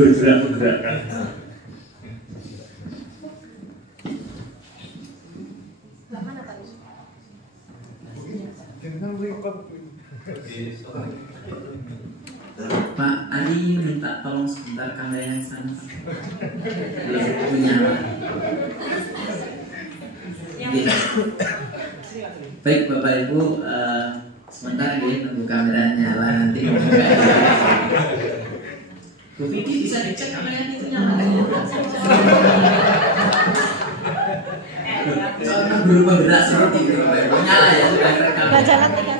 bergerak-gerakan. Pak Ali minta tolong sebentar kamera yang sana. Belum punya. Baik Bapak Ibu, sebentar dia nunggu kameranya nyala nanti. Bu Vicky bisa dicek kameranya itu nyala. Soalnya belum bergerak seperti itu Bapak Ibu. Nyala ya sudah rekam. Nggak jalan tiga.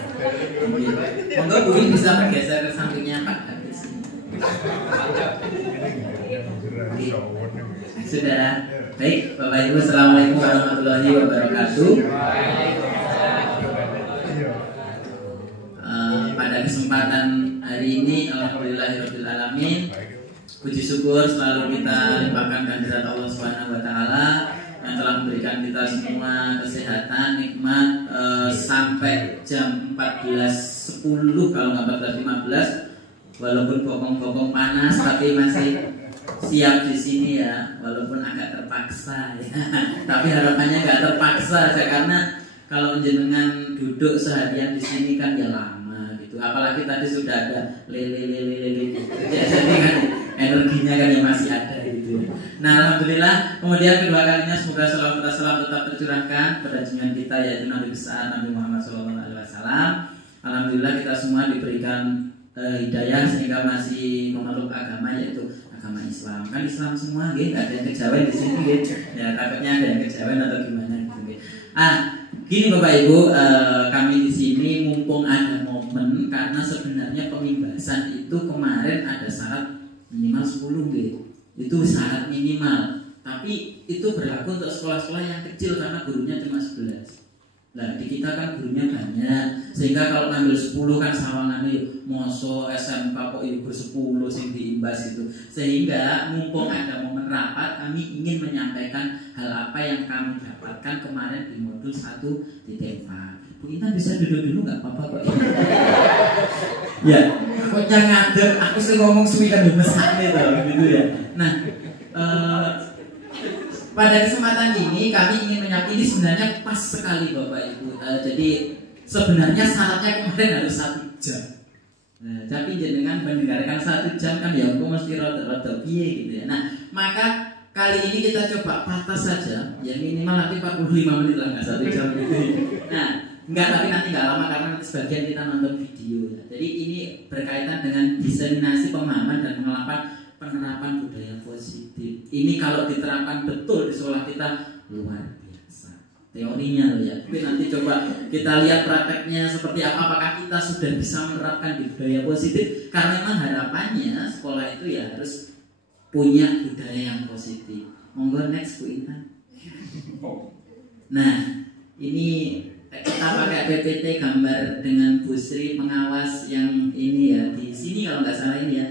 Monggo Bu Vicky bisa bergeser ke sampingnya Pak. Sudah. Baik, Bapak Ibu, assalamualaikum warahmatullahi wabarakatuh. Pada kesempatan hari ini, alhamdulillahirabbil alamin, puji syukur selalu kita limpahkan kehadirat Allah Subhanahu wa taala yang telah memberikan kita semua kesehatan, nikmat sampai jam 14.10 kalau nggak 14.15, walaupun bokong-bokong panas tapi masih siap di sini ya, walaupun agak terpaksa ya. Tapi harapannya nggak terpaksa aja, karena kalau jenengan duduk seharian di sini kan ya lama gitu. Apalagi tadi sudah ada lele gitu. Jadi kan energinya kan ya masih ada gitu. Nah alhamdulillah, kemudian kedua kalinya semoga salam tetap tercurahkan pada junjungan kita yaitu Nabi besar Nabi Muhammad SAW. Alhamdulillah kita semua diberikan hidayah sehingga masih memeluk agama yaitu agama Islam. Kan Islam semua gitu, nggak ada yang kejawen di sini gitu. Ya takutnya ada yang kejawen atau gimana gitu. Gini Bapak Ibu, kami di sini mumpung ada momen, karena sebenarnya pemimbasan itu kemarin ada syarat minimal 10 gitu. Itu syarat minimal. Tapi itu berlaku untuk sekolah-sekolah yang kecil karena gurunya cuma 11. Nah di kita kan gurunya banyak, sehingga kalau ngambil 10 kan sawangannya moso SMK kok ibu 10 sing diimbas itu. Sehingga mumpung ada momen rapat, kami ingin menyampaikan hal apa yang kami dapatkan kemarin di modul 1 di Tempa. Bu Intan bisa duduk dulu nggak apa-apa kok. Ya, aku ngadeg, aku sih ngomong suwi kan mesakne to gitu ya. Nah, pada kesempatan ini kami ingin menyampaikan, ini sebenarnya pas sekali Bapak Ibu. Jadi sebenarnya syaratnya kemarin harus 1 jam. Nah, tapi jenengan mendengarkan 1 jam kan ya aku mesti rada piye gitu ya. Nah, maka kali ini kita coba patah saja, ya minimal nanti 45 menit lah, nggak 1 jam gitu. Nah, enggak, tapi nanti nggak lama karena nanti sebagian kita nonton video ya. Jadi ini berkaitan dengan diseminasi pemahaman dan penerapan budaya positif. Ini kalau diterapkan betul di sekolah kita luar biasa. Teorinya loh ya. Tapi nanti coba kita lihat prakteknya seperti apa. Apakah kita sudah bisa menerapkan di budaya positif? Karena memang harapannya sekolah itu ya harus punya budaya yang positif. Monggo next Bu Intan. Nah, ini kita pakai PPT gambar dengan Bu Sri pengawas yang ini ya di sini kalau nggak salah ini ya.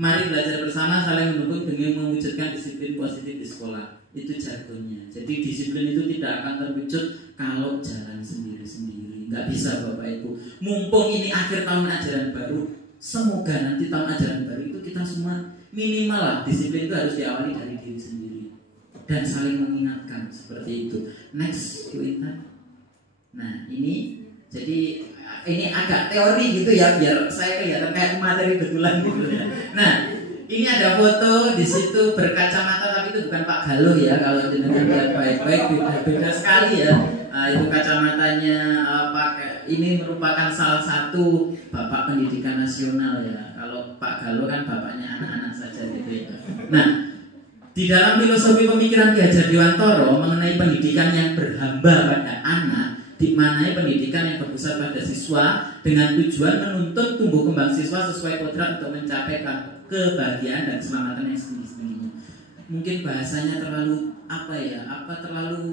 Mari belajar bersama saling mendukung demi mewujudkan disiplin positif di sekolah. Itu jargonnya. Jadi disiplin itu tidak akan terwujud kalau jalan sendiri-sendiri. Nggak bisa Bapak Ibu. Mumpung ini akhir tahun ajaran baru, semoga nanti tahun ajaran baru itu kita semua minimal lah disiplin itu harus diawali dari diri sendiri dan saling mengingatkan seperti itu. Next Bu Intan. Nah ini jadi ini agak teori gitu ya biar saya kelihatan kayak materi betulan gitu ya. Nah ini ada foto di situ berkacamata tapi itu bukan Pak Galuh ya, kalau jenengan lihat baik-baik beda sekali ya. Itu kacamatanya pakai ini merupakan salah satu Bapak Pendidikan Nasional ya. Kalau Pak Galuh kan bapaknya anak-anak saja gitu ya. Nah di dalam filosofi pemikiran Ki Hajar Dewantara mengenai pendidikan yang berhamba pada anak, di mana pendidikan yang berpusat pada siswa dengan tujuan menuntut tumbuh kembang siswa sesuai kodrat untuk mencapai kebahagiaan dan keselamatan yang setinggi-tingginya. Mungkin bahasanya terlalu terlalu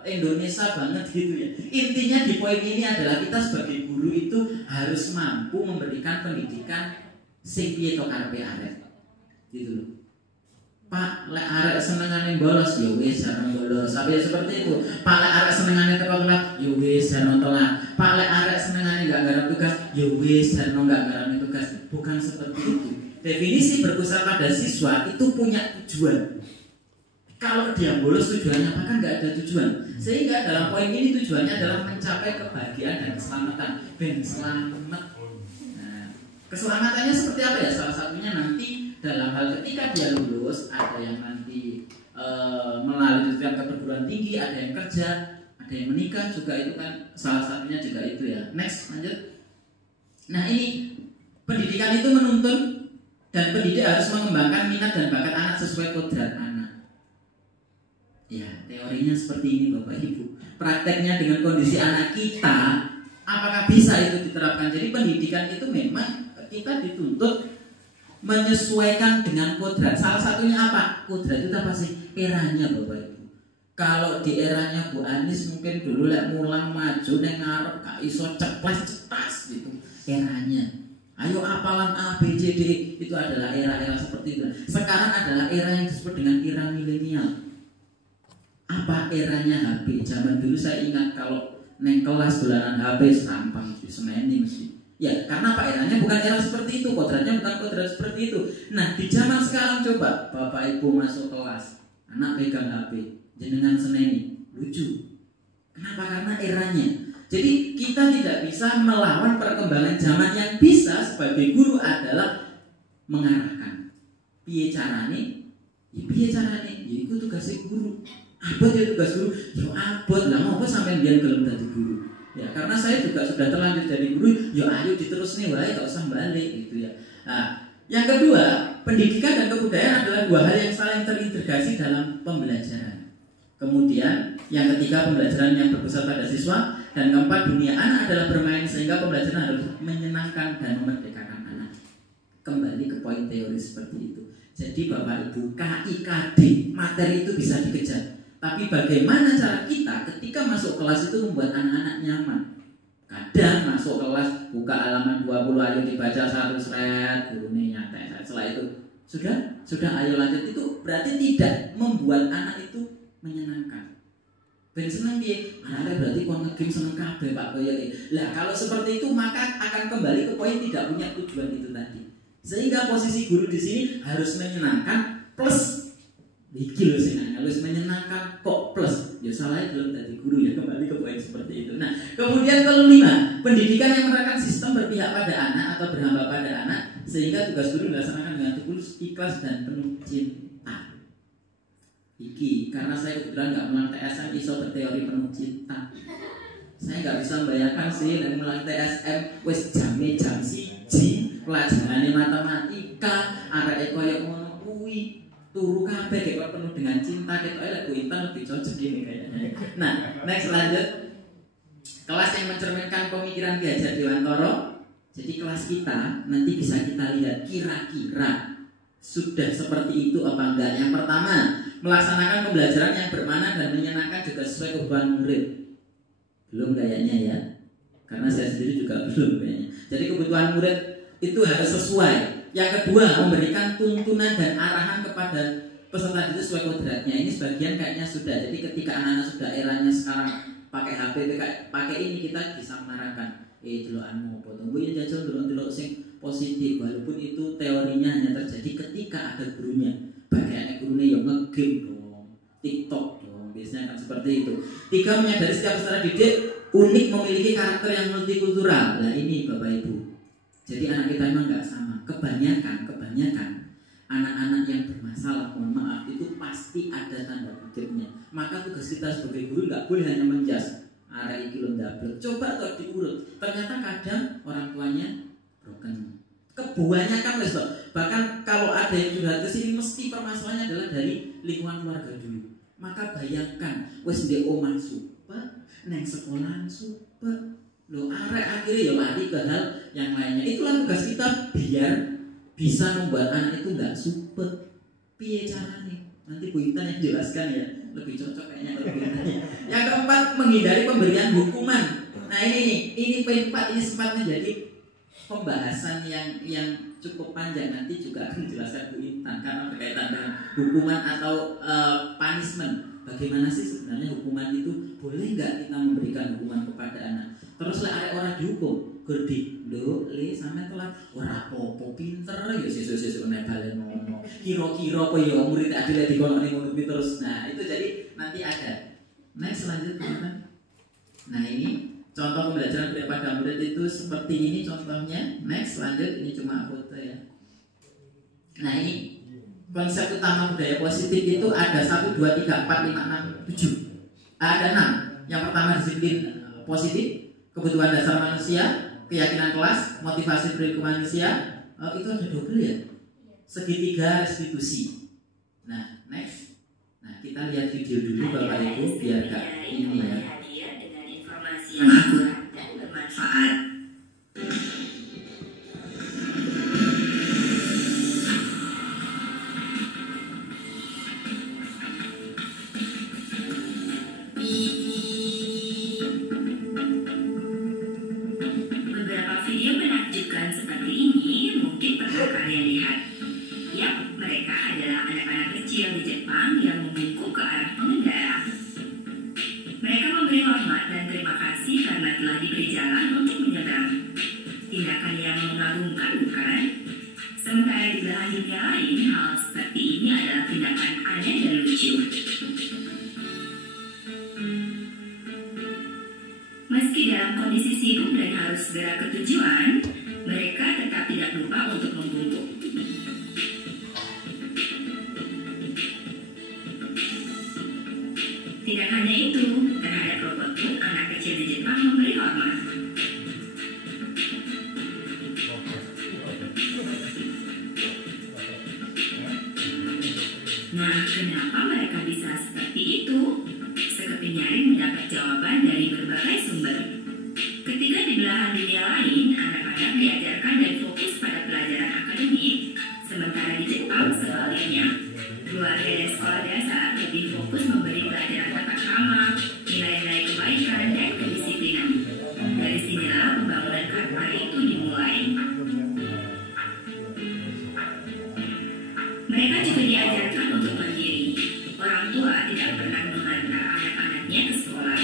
Indonesia banget gitu ya. Intinya di poin ini adalah kita sebagai guru itu harus mampu memberikan pendidikan sing piye to karepe arek. Gitu loh. Pak, lek arek senengane bolos ya wis jarang bolos. Tapi seperti itu. Pak, lek arek senengane teko telat ya wis jarang telat. Pak, lek arek senengane enggak garap tugas ya wis jarang enggak garap tugas. Bukan seperti itu. definisi berpusat pada siswa itu punya tujuan. Kalau dia bolos tujuannya apa kan nggak ada tujuan. Sehingga dalam poin ini tujuannya adalah mencapai kebahagiaan dan keselamatan. Ben selamat. Nah, keselamatannya seperti apa ya? Salah satunya nanti dalam hal ketika dia lulus, ada yang nanti melalui jenjang ke perguruan tinggi, ada yang kerja, ada yang menikah juga, itu kan salah satunya juga itu ya. Next, lanjut. Nah, ini pendidikan itu menuntun dan pendidik harus mengembangkan minat dan bakat anak sesuai kodrat anak. Ya, teorinya seperti ini Bapak Ibu. Prakteknya dengan kondisi anak kita, apakah bisa itu diterapkan? Jadi pendidikan itu memang kita dituntut menyesuaikan dengan kodrat. Salah satunya apa? Kodrat itu apa sih? Eranya Bapak Ibu. Kalau di eranya Bu Anis mungkin dulu lek mulang maju neng ngarep gak iso ceplas gitu. Eranya. Ayo apalan A B C D, itu adalah era-era seperti itu. Sekarang adalah era yang disebut dengan era milenial. Apa eranya HP? Zaman dulu saya ingat kalau neng kelas bulanan HP serampang di semeni mesti. Ya, karena apa, eranya bukan era seperti itu, kodratnya bukan kodrat seperti itu. Nah, di zaman sekarang coba Bapak Ibu masuk kelas, anak pegang HP, jenengan seneni, lucu. Kenapa? Karena eranya. Jadi kita tidak bisa melawan perkembangan zaman. Yang bisa sebagai guru adalah mengarahkan. Piye carane? Ya piye carane? Ya itu tugasnya guru. Abot ya tugas guru. Ya abot lah, ngopo sampai biar gelem dadi guru. Ya, karena saya juga sudah terlanjur jadi guru, ya ayo diterus nih, wae gak usah balik gitu ya. Nah, yang kedua, pendidikan dan kebudayaan adalah dua hal yang saling terintegrasi dalam pembelajaran. Kemudian, yang ketiga, pembelajaran yang berpusat pada siswa, dan keempat, dunia anak adalah bermain sehingga pembelajaran harus menyenangkan dan memerdekakan anak. Kembali ke poin teori seperti itu. Jadi Bapak Ibu, KIKD materi itu bisa dikejar. Tapi bagaimana cara kita ketika masuk kelas itu membuat anak-anak nyaman? Kadang masuk kelas buka halaman 20, ayo dibaca satu slide, gurunya nyatet. Setelah itu sudah ayo lanjut, itu berarti tidak membuat anak itu menyenangkan. Ben seneng piye? Anaknya berarti kon ngegame seneng kabeh Pak koyo iki. Lah kalau seperti itu maka akan kembali ke poin tidak punya tujuan itu tadi. Sehingga posisi guru di sini harus menyenangkan plus iki lho sing harus menyenangkan kok plus. Ya salahnya belum tadi guru ya, kembali ke poin seperti itu. Nah, kemudian kelima, pendidikan yang menerapkan sistem berpihak pada anak atau berhamba pada anak sehingga tugas guru dilaksanakan dengan tulus, ikhlas dan penuh cinta. Iki karena saya kebetulan nggak mulang TSM iso berteori penuh cinta. Saya nggak bisa membayangkan sih dan mulang TSM wis jam siji pelajarannya matematika arek koyo ngono kuwi turu kabeh kok penuh dengan cinta, ketok lagu Intan lebih cocok gini kayaknya. Nah, next lanjut. Kelas yang mencerminkan pemikiran Ki Hajar Dewantara. Jadi kelas kita nanti bisa kita lihat kira-kira sudah seperti itu apa enggak. Yang pertama, melaksanakan pembelajaran yang bermakna dan menyenangkan juga sesuai kebutuhan murid. Belum kayaknya ya. Karena saya sendiri juga belum kayaknya. Jadi kebutuhan murid itu harus sesuai. Yang kedua, memberikan tuntunan dan arahan kepada peserta didik sesuai kodratnya. Ini sebagian kayaknya sudah. Jadi ketika anak-anak sudah eranya sekarang pakai HP, pakai ini, kita bisa mengarahkan. Delokanmu apa tunggu ya jajal delok sing positif, walaupun itu teorinya hanya terjadi ketika ada gurunya. Bagiannya gurunya yang nge-game dong, TikTok dong, biasanya kan seperti itu. 3, menyadari setiap peserta didik unik memiliki karakter yang multikultural. Nah ini Bapak Ibu. Jadi anak kita memang nggak sama. Kebanyakan anak-anak yang bermasalah, mohon maaf, itu pasti ada tanda kutipnya. Maka tugas kita sebagai guru nggak boleh hanya menjas arek iki lho ndablek. Coba atau diurut. Ternyata kadang orang tuanya broken. Kebanyakan wis kok. Bahkan kalau ada yang curhat ke sini mesti permasalahannya adalah dari lingkungan keluarga dulu. Maka bayangkan wis ndek omah super, neng sekolahan super. Loh arek akhirnya ya lari ke hal yang lainnya. Itulah tugas kita biar bisa membuat anak itu nggak super. Piye caranya? Nanti Bu Intan yang jelaskan ya, lebih cocok kayaknya kalau Bu Intan. Yang keempat, menghindari pemberian hukuman. Nah ini poin 4 ini sempat menjadi pembahasan yang cukup panjang, nanti juga akan dijelaskan Bu Intan karena berkaitan dengan hukuman atau punishment. Bagaimana sih sebenarnya hukuman itu? Boleh nggak kita memberikan hukuman kepada anak? Terus lah ada orang dihukum, Gerdi, lho, sampe telat ora apa-apa pinter ya sesuk-sesuk nek balen ngono. Kira-kira apa ya murid adil dikoloni ngono terus. Nah, itu jadi nanti ada. Next selanjutnya. Nah, ini contoh pembelajaran pada murid itu seperti ini contohnya. Next lanjut, ini cuma foto ya. Nah, ini konsep utama budaya positif itu ada 1, 2, 3, 4, 5, 6, 7. Ada 6. Yang pertama disiplin positif, kebutuhan dasar manusia, keyakinan kelas, motivasi perilaku manusia, itu ada double ya. Segitiga restitusi. Nah, next. Nah, kita lihat video dulu Bapak Ibu biar gak ini ya. Dengan informasi yang akurat dan bermanfaat. Video menakjubkan seperti ini mungkin pernah kalian lihat. Yap, mereka adalah anak-anak kecil di Jepang yang membungkuk ke arah pengendara. Mereka memberi hormat dan terima kasih karena telah diberi jalan untuk menyeberang. Tindakan yang mengagumkan, bukan? Sementara di belahan dunia lain, hal seperti ini adalah tindakan aneh dan lucu. Meski dalam kondisi sibuk dan harus segera ke tujuan, mereka tetap tidak lupa untuk membungkuk. Tidak hanya itu, terhadap robot pun anak kecil di Jepang memberi hormat. Nah, kenapa mereka bisa seperti itu? Sekeping nyaring mendapat jawaban dari berbagai sumber. Ketika di belahan dunia lain, anak-anak diajarkan dan fokus pada pelajaran akademik, sementara di Jepang sebaliknya. Keluarga dan sekolah dasar lebih fokus memberi pelajaran tata krama, nilai-nilai kebaikan, dan kedisiplinan. Dari sinilah pembangunan karakter itu dimulai. Mereka juga diajarkan untuk mandiri. Orang tua tidak pernah mengantar anak-anaknya ke sekolah.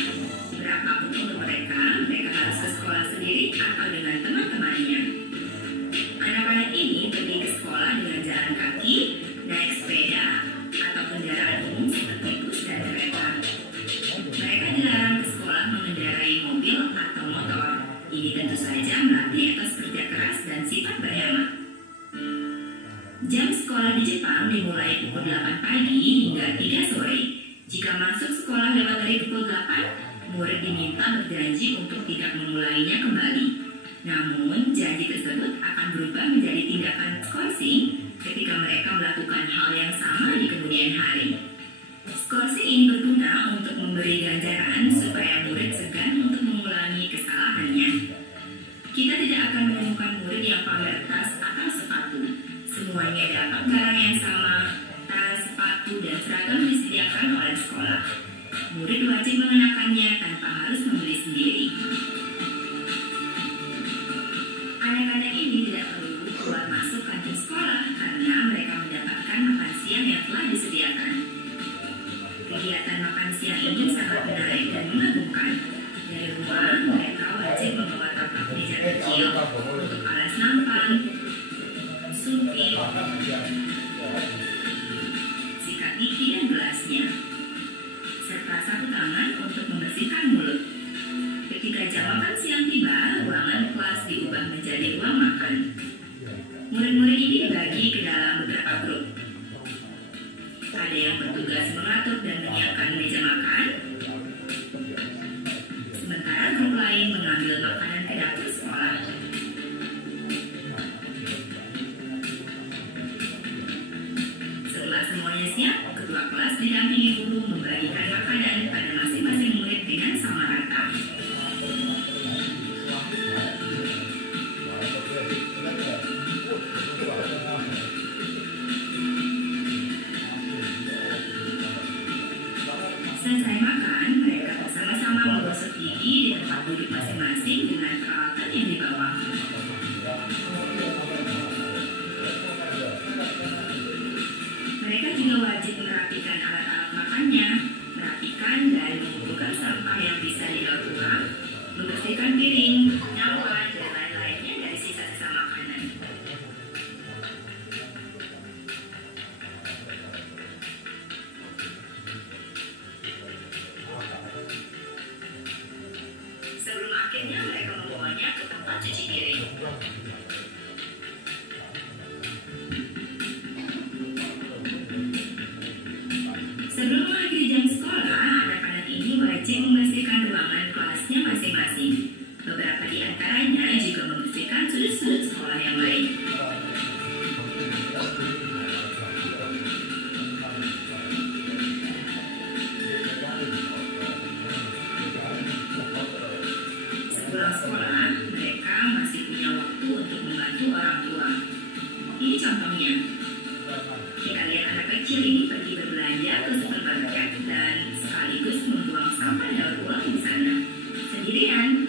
Berapapun umur mereka harus ke sekolah sendiri atau dengan teman-temannya. Anak-anak ini pergi ke sekolah dengan jalan kaki, naik sepeda, atau kendaraan umum seperti bus dan kereta. Mereka dilarang ke sekolah mengendarai mobil atau motor. Ini tentu saja melatih etos kerja keras dan sifat berhemat. Jam sekolah di Jepang dimulai pukul 8 pagi hingga 3 sore. Jika masuk sekolah lewat dari pukul 8, murid diminta berjanji untuk tidak memulainya kembali. Namun, janji tersebut akan berubah menjadi tindakan skorsing ketika mereka melakukan hal yang sama di kemudian hari. Skorsing ini berguna untuk memberi ganjaran supaya murid segan untuk mengulangi kesalahannya. Kita tidak akan menemukan murid yang pamer tas atau sepatu. Semuanya dapat barang yang sama, tas, sepatu, dan seragam disediakan oleh sekolah. Murid wajib mengenakannya tanpa harus membeli sendiri. Anak-anak ini tidak perlu keluar masuk kantin sekolah karena mereka mendapatkan makan siang yang telah disediakan. Kegiatan makan siang ini sangat menarik dan mengagumkan. Dari rumah, mereka wajib membawa tapak meja kecil untuk alas nampan, sumpit, sikat gigi dan gelasnya, serta satu tangan untuk membersihkan mulut. Ketika jam makan siang tiba, ruangan kelas diubah menjadi ruang makan. Murid-murid ini dibagi ke dalam beberapa grup. Ada yang bertugas mengatur dan menyiapkan meja makan, sementara grup lain mengambil makanan ke dapur sekolah. Setelah semuanya siap, ketua kelas didampingi guru membagikan makanan pada masing-masing murid dengan sama rata. Selesai makan, mereka bersama-sama menggosok gigi di tempat duduk masing-masing dengan peralatan yang dibawa. Mereka juga wajib merapikan alat-alat makannya, merapikan dan mengumpulkan sampah yang bisa didaur ulang, membersihkan piring, nampan, dan antaranya juga membersihkan sudut-sudut sekolah yang lain. Sepulang sekolah, mereka masih punya waktu untuk membantu orang tua. Ini contohnya. Kita lihat anak kecil ini pergi berbelanja ke supermarket dan sekaligus membuang sampah daur ulang di sana. Sendirian.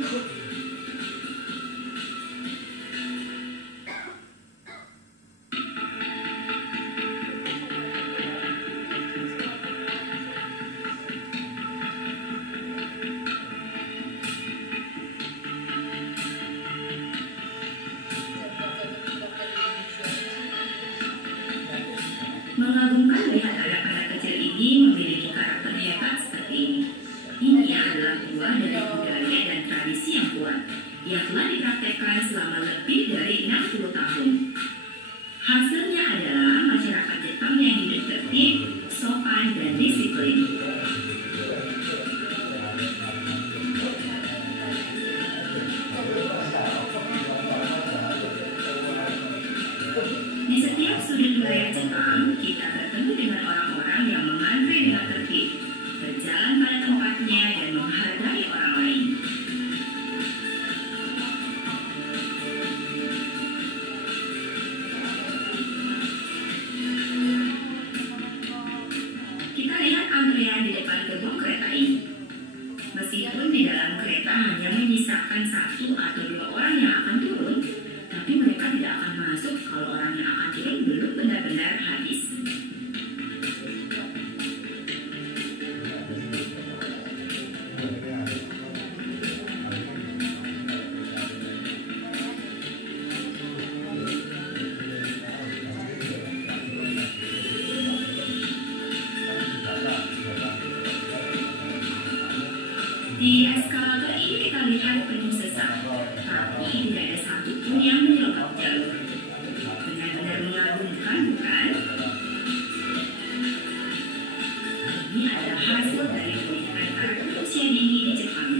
Mengagumkan melihat anak-anak kecil ini memiliki karakter hebat seperti ini. Ini adalah buah dari budaya dan tradisi yang kuat, yang telah dipraktekkan selama lebih dari 60 tahun. Hasilnya adalah masyarakat Jepang yang hidup tertib, sopan, dan disiplin. Di setiap sudut wilayah Jepang, kita bertemu dengan orang-orang yang mengantre dengan tertib, berjalan pada tempatnya, dan menghargai orang lain. Kita lihat antrean di depan gerbong kereta ini. Meskipun di dalam kereta hanya menyisakan 1 atau 2 orang yang akan turun, tapi mereka tidak akan masuk kalau orang yang akan turun belum benar-benar habis. Di eskalator ini kita lihat penuh sesak, tapi tidak ada satupun yang menyelokap jalur. Benar-benar mengagumkan, bukan? Ini adalah hasil dari pendidikan karakter usia dini di Jepang.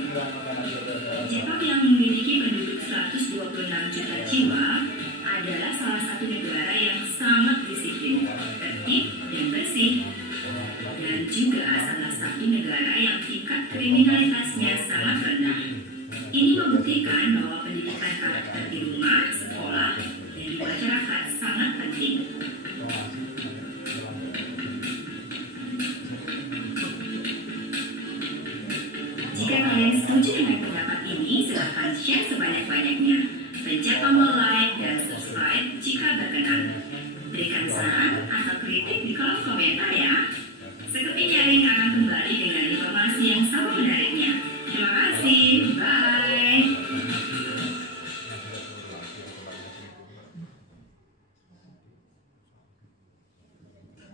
Jepang yang memiliki penduduk 126 juta jiwa adalah salah satu negara yang sangat disiplin, tertib, dan bersih. Dan juga salah satu negara yang tingkat kriminalitasnya sangat rendah. Ini membuktikan bahwa pendidikan karakter di rumah, sekolah, dan di masyarakat sangat penting. Jika kalian setuju dengan pendapat ini, silakan share sebanyak-banyaknya. Pencet tombol like dan subscribe jika berkenan. Berikan saran atau kritik di kolom komentar ya. Sekeping Nyaring akan kembali dengan informasi yang sama menariknya. Terima kasih, bye.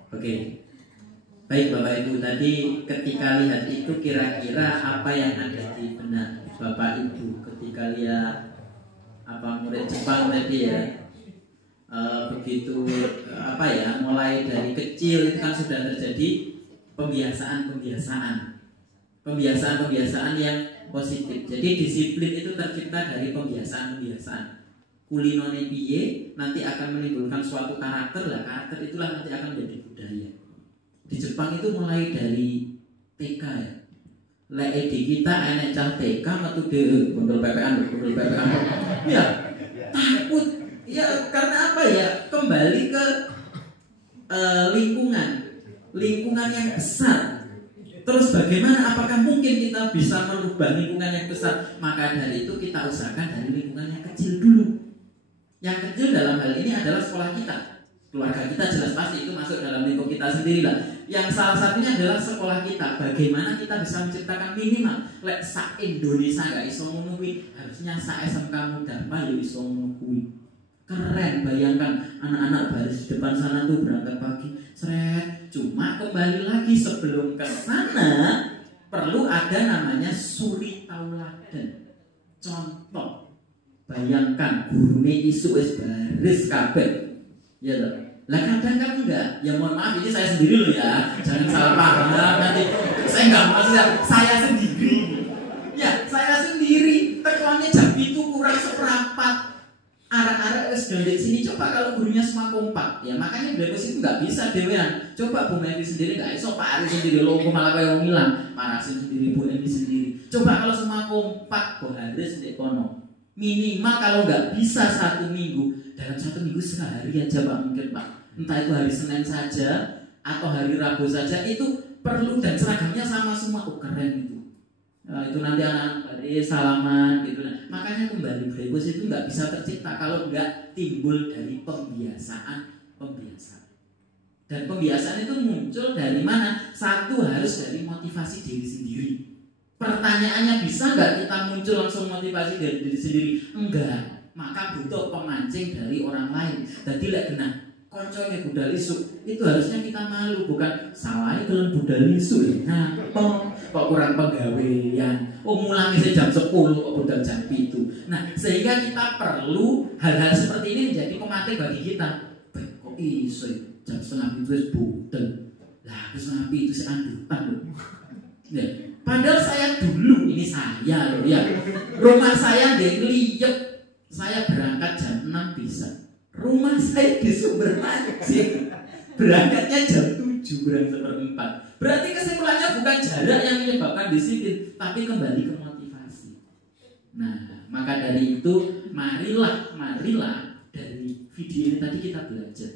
Oke, baik Bapak Ibu, tadi ketika lihat itu kira-kira apa yang ada di benak Bapak Ibu ketika lihat apa murid Jepang tadi ya, begitu apa ya, mulai dari kecil itu kan sudah terjadi pembiasaan yang positif. Jadi disiplin itu tercipta dari pembiasaan. Kulinone piye nanti akan menimbulkan suatu karakter, lah karakter itulah nanti akan menjadi budaya. Di Jepang itu mulai dari TK ya. Lek di kita enek cah TK metu dhewe bondol PPAN. Ya, takut. Ya karena apa ya? Kembali ke lingkungan yang besar. Terus bagaimana? Apakah mungkin kita bisa merubah lingkungan yang besar? Maka dari itu kita usahakan dari lingkungan yang kecil dulu. Yang kecil dalam hal ini adalah sekolah kita. Keluarga kita jelas pasti itu masuk dalam lingkup kita sendiri lah. Yang salah satunya adalah sekolah kita. Bagaimana kita bisa menciptakan minimal lek sak Indonesia gak iso ngono kuwi, harusnya sak SMK Mudarma yo iso ngono kuwi. Keren, bayangkan anak-anak baris di depan sana tuh berangkat pagi, seret. Cuma kembali lagi sebelum ke sana perlu ada namanya suri tauladan. Contoh, bayangkan gurune isu wis baris kabeh. Ya toh. Lah kadang kan enggak. Ya mohon maaf ini saya sendiri loh ya. Jangan salah paham nanti. Saya enggak maksudnya saya sendiri. Ya, saya sendiri. Tekannya jam itu kurang di sini, coba kalau gurunya semua kompak, ya makanya Blepus itu nggak bisa dewean. Coba Bu Mevi sendiri nggak iso, Pak Ari sendiri logo malah kayak ngilang, Pak Rasim sendiri, Bu Emi sendiri. Coba kalau semua kompak, Bu Haris di kono. Minimal kalau nggak bisa 1 minggu, dalam 1 minggu sehari aja Pak mungkin Pak. Entah itu hari Senin saja atau hari Rabu saja, itu perlu dan seragamnya sama semua. Oh keren itu. Nah, itu nanti anak-anak baris salaman gitu. Makanya kembali Blepus itu nggak bisa tercipta kalau nggak timbul dari pembiasaan. Dan pembiasaan itu muncul dari mana? Satu, harus dari motivasi diri sendiri. Pertanyaannya, bisa nggak kita muncul langsung motivasi dari diri sendiri? Enggak. Maka butuh pemancing dari orang lain. Jadi lek kena konconya budal isu, itu harusnya kita malu, bukan salahnya kalian budal isu. Nah, kok kurang pegawaian. Oh, mulai jam 10 kok budal jam 7. Nah, sehingga kita perlu hal-hal seperti ini menjadi pematih bagi kita. Kok isu jam 6 itu budal. Lah, jam 6 itu seandupan loh. Ya, padahal saya dulu, ini saya loh ya. Rumah saya lihat saya berangkat jam 6 bisa. Rumah saya di Sumber Mancing, berangkatnya jam 7 kurang 1/4. Berarti kesimpulannya bukan jarak yang menyebabkan disiplin, tapi kembali ke motivasi. Nah, maka dari itu marilah dari video ini tadi kita belajar.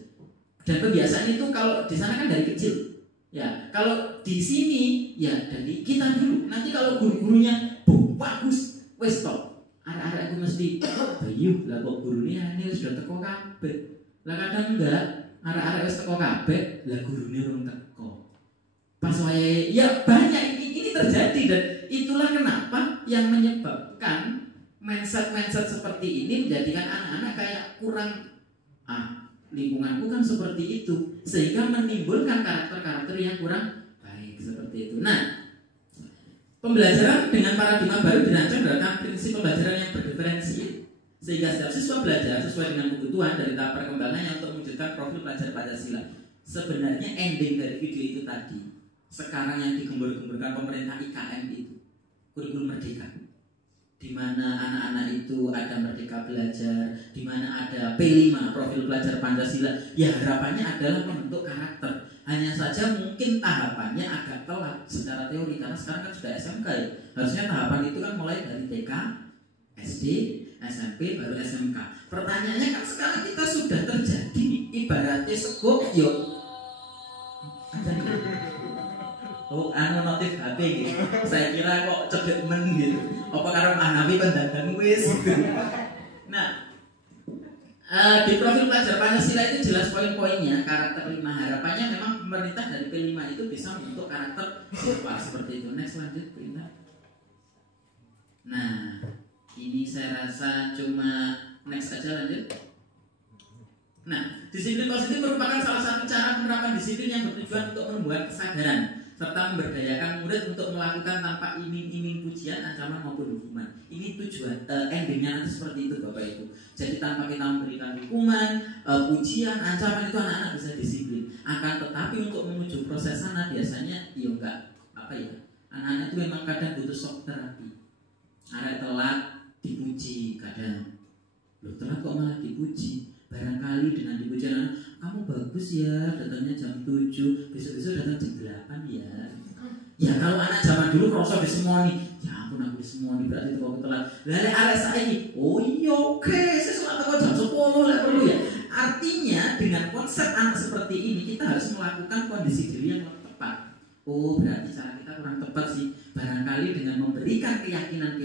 Dan kebiasaan itu kalau di sana kan dari kecil. Ya, kalau di sini ya dari kita dulu. Nanti kalau guru-gurunya bagus, wes stop. Arek-arek aku mesti bayu lah kok gurunya ini sudah teko kabeh. Lah kadang enggak, arek-arek wis teko kabeh, lah gurune urung teko. Pas wayahe ya banyak ini terjadi, dan itulah kenapa yang menyebabkan mindset seperti ini menjadikan anak-anak kayak kurang lingkunganku kan seperti itu, sehingga menimbulkan karakter-karakter yang kurang baik seperti itu. Nah, pembelajaran dengan paradigma baru dirancang berdasarkan prinsip pembelajaran yang berdiferensi, sehingga setiap siswa belajar sesuai dengan kebutuhan dari tahap perkembangannya untuk mewujudkan profil pelajar Pancasila. Sebenarnya ending dari video itu tadi, sekarang yang digembur-gemburkan pemerintah IKM itu kurikulum merdeka, di mana anak-anak itu ada merdeka belajar, di mana ada P5 profil pelajar Pancasila. Ya harapannya adalah membentuk karakter. Hanya saja mungkin tahapannya agak telat secara teori, karena sekarang kan sudah SMK ya. Harusnya tahapan itu kan mulai dari TK, SD, SMP, baru SMK. Pertanyaannya kan sekarang kita sudah terjadi ibaratnya segok yo. Notif HP gitu. Saya kira kok cedek men gitu. Apa karo Hanafi pendandan wis gitu. Nah, di profil pelajar Pancasila itu jelas poin-poinnya, karakter 5. Harapannya memang pemerintah dari P5 itu bisa membentuk karakter siswa seperti itu. Next, lanjut perintah. Nah, ini saya rasa cuma next aja, lanjut. Nah, disiplin positif merupakan salah satu cara penerapan disiplin yang bertujuan untuk membuat kesadaran serta memberdayakan murid untuk melakukan tanpa iming-iming pujian, ancaman maupun hukuman. Ini tujuan endingnya nanti seperti itu Bapak Ibu. Jadi tanpa kita memberikan hukuman, pujian, ancaman, itu anak-anak bisa disiplin. Akan tetapi untuk menuju proses sana biasanya anak-anak itu memang kadang butuh shock terapi. Anak telat dipuji kadang. Loh, telat kok malah dipuji? Barangkali dengan dipujian, kamu bagus ya, datangnya jam 7, besok-besok datang jam 8 ya. Ya kalau anak zaman dulu kerasa disemoni, ya ampun aku disemoni berarti itu kok telat. Lale arek saiki, oh iya oke, saya sholat kok jam 10 lah perlu ya. Artinya dengan konsep anak seperti ini kita harus melakukan kondisi diri yang tepat. Oh berarti cara kita kurang tepat sih. Barangkali dengan memberikan keyakinan,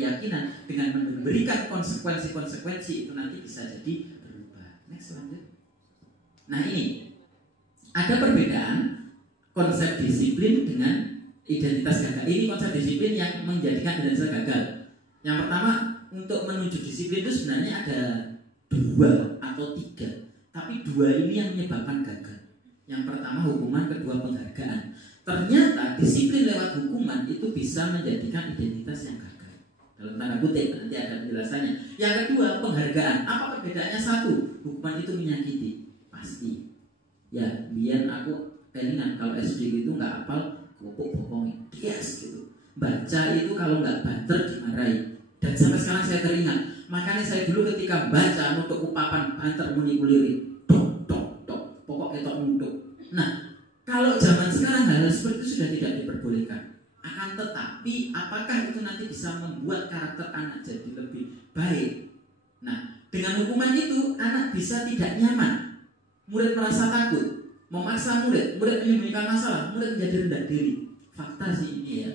dengan memberikan konsekuensi itu nanti bisa jadi berubah. Next, lanjut. Nah ini ada perbedaan konsep disiplin dengan identitas gagal. Ini konsep disiplin yang menjadikan identitas gagal. Yang pertama, untuk menuju disiplin itu sebenarnya ada 2 atau 3, tapi 2 ini yang menyebabkan gagal. Yang pertama hukuman, kedua penghargaan. Ternyata disiplin lewat hukuman itu bisa menjadikan identitas yang gagal. Dalam tanda kutip, nanti ada penjelasannya. Yang kedua, penghargaan. Apa perbedaannya? 1, hukuman itu menyakiti, pasti. Ya, biar aku kelingan kalau SD itu nggak hafal, bokongin, yes gitu. Baca itu kalau nggak banter dimarahi. Dan sampai sekarang saya teringat. Makanya saya dulu ketika baca untuk upapan banter muni kuliri, tok tok tok, pokoknya tok untuk. Nah, kalau zaman sekarang hal seperti itu sudah tidak diperbolehkan. Akan tetapi apakah itu nanti bisa membuat karakter anak jadi lebih baik? Nah, dengan hukuman itu anak bisa tidak nyaman. Murid merasa takut, memaksa murid menyembunyikan masalah, murid menjadi rendah diri. Fakta sih ini ya.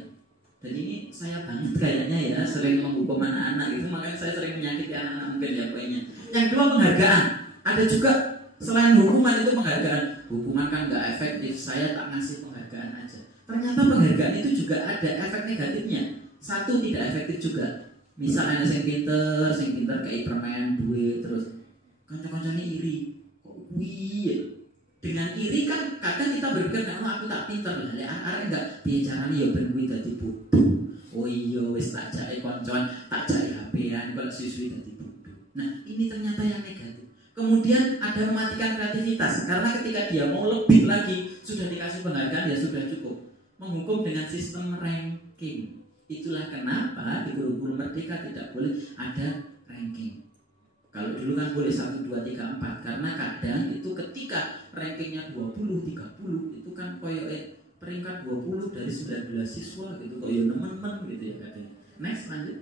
Dan ini saya banget kayaknya ya, sering menghukum anak-anak itu, makanya saya sering menyakiti anak-anak mungkin ya poinnya. Yang kedua penghargaan. Ada juga selain hukuman itu penghargaan. Hukuman kan nggak efektif, saya tak ngasih penghargaan aja. Ternyata penghargaan itu juga ada efek negatifnya. Satu, tidak efektif juga. Misalnya yang pinter kayak permen, duit, terus kanca-kancanya iri. Kok wih? Dengan iri kan kadang kita berpikir karena aku tak pinter lah, arek enggak bicaranya ya ben kuwi dadi bodoh. Oh iya wis tak jake koncoan, tak jake HP-an kalau siswi dadi bodoh. Nah, ini ternyata yang negatif. Kemudian ada mematikan kreativitas karena ketika dia mau lebih lagi sudah dikasih penghargaan ya sudah cukup. Menghukum dengan sistem ranking. Itulah kenapa di guru-guru merdeka tidak boleh ada ranking. Kalau dulu kan boleh 1, 2, 3, 4. Karena kadang itu ketika rankingnya 20, 30 itu kan koyo peringkat 20 dari 19 siswa gitu, koyo nemen-nemen gitu ya katanya. Next lanjut.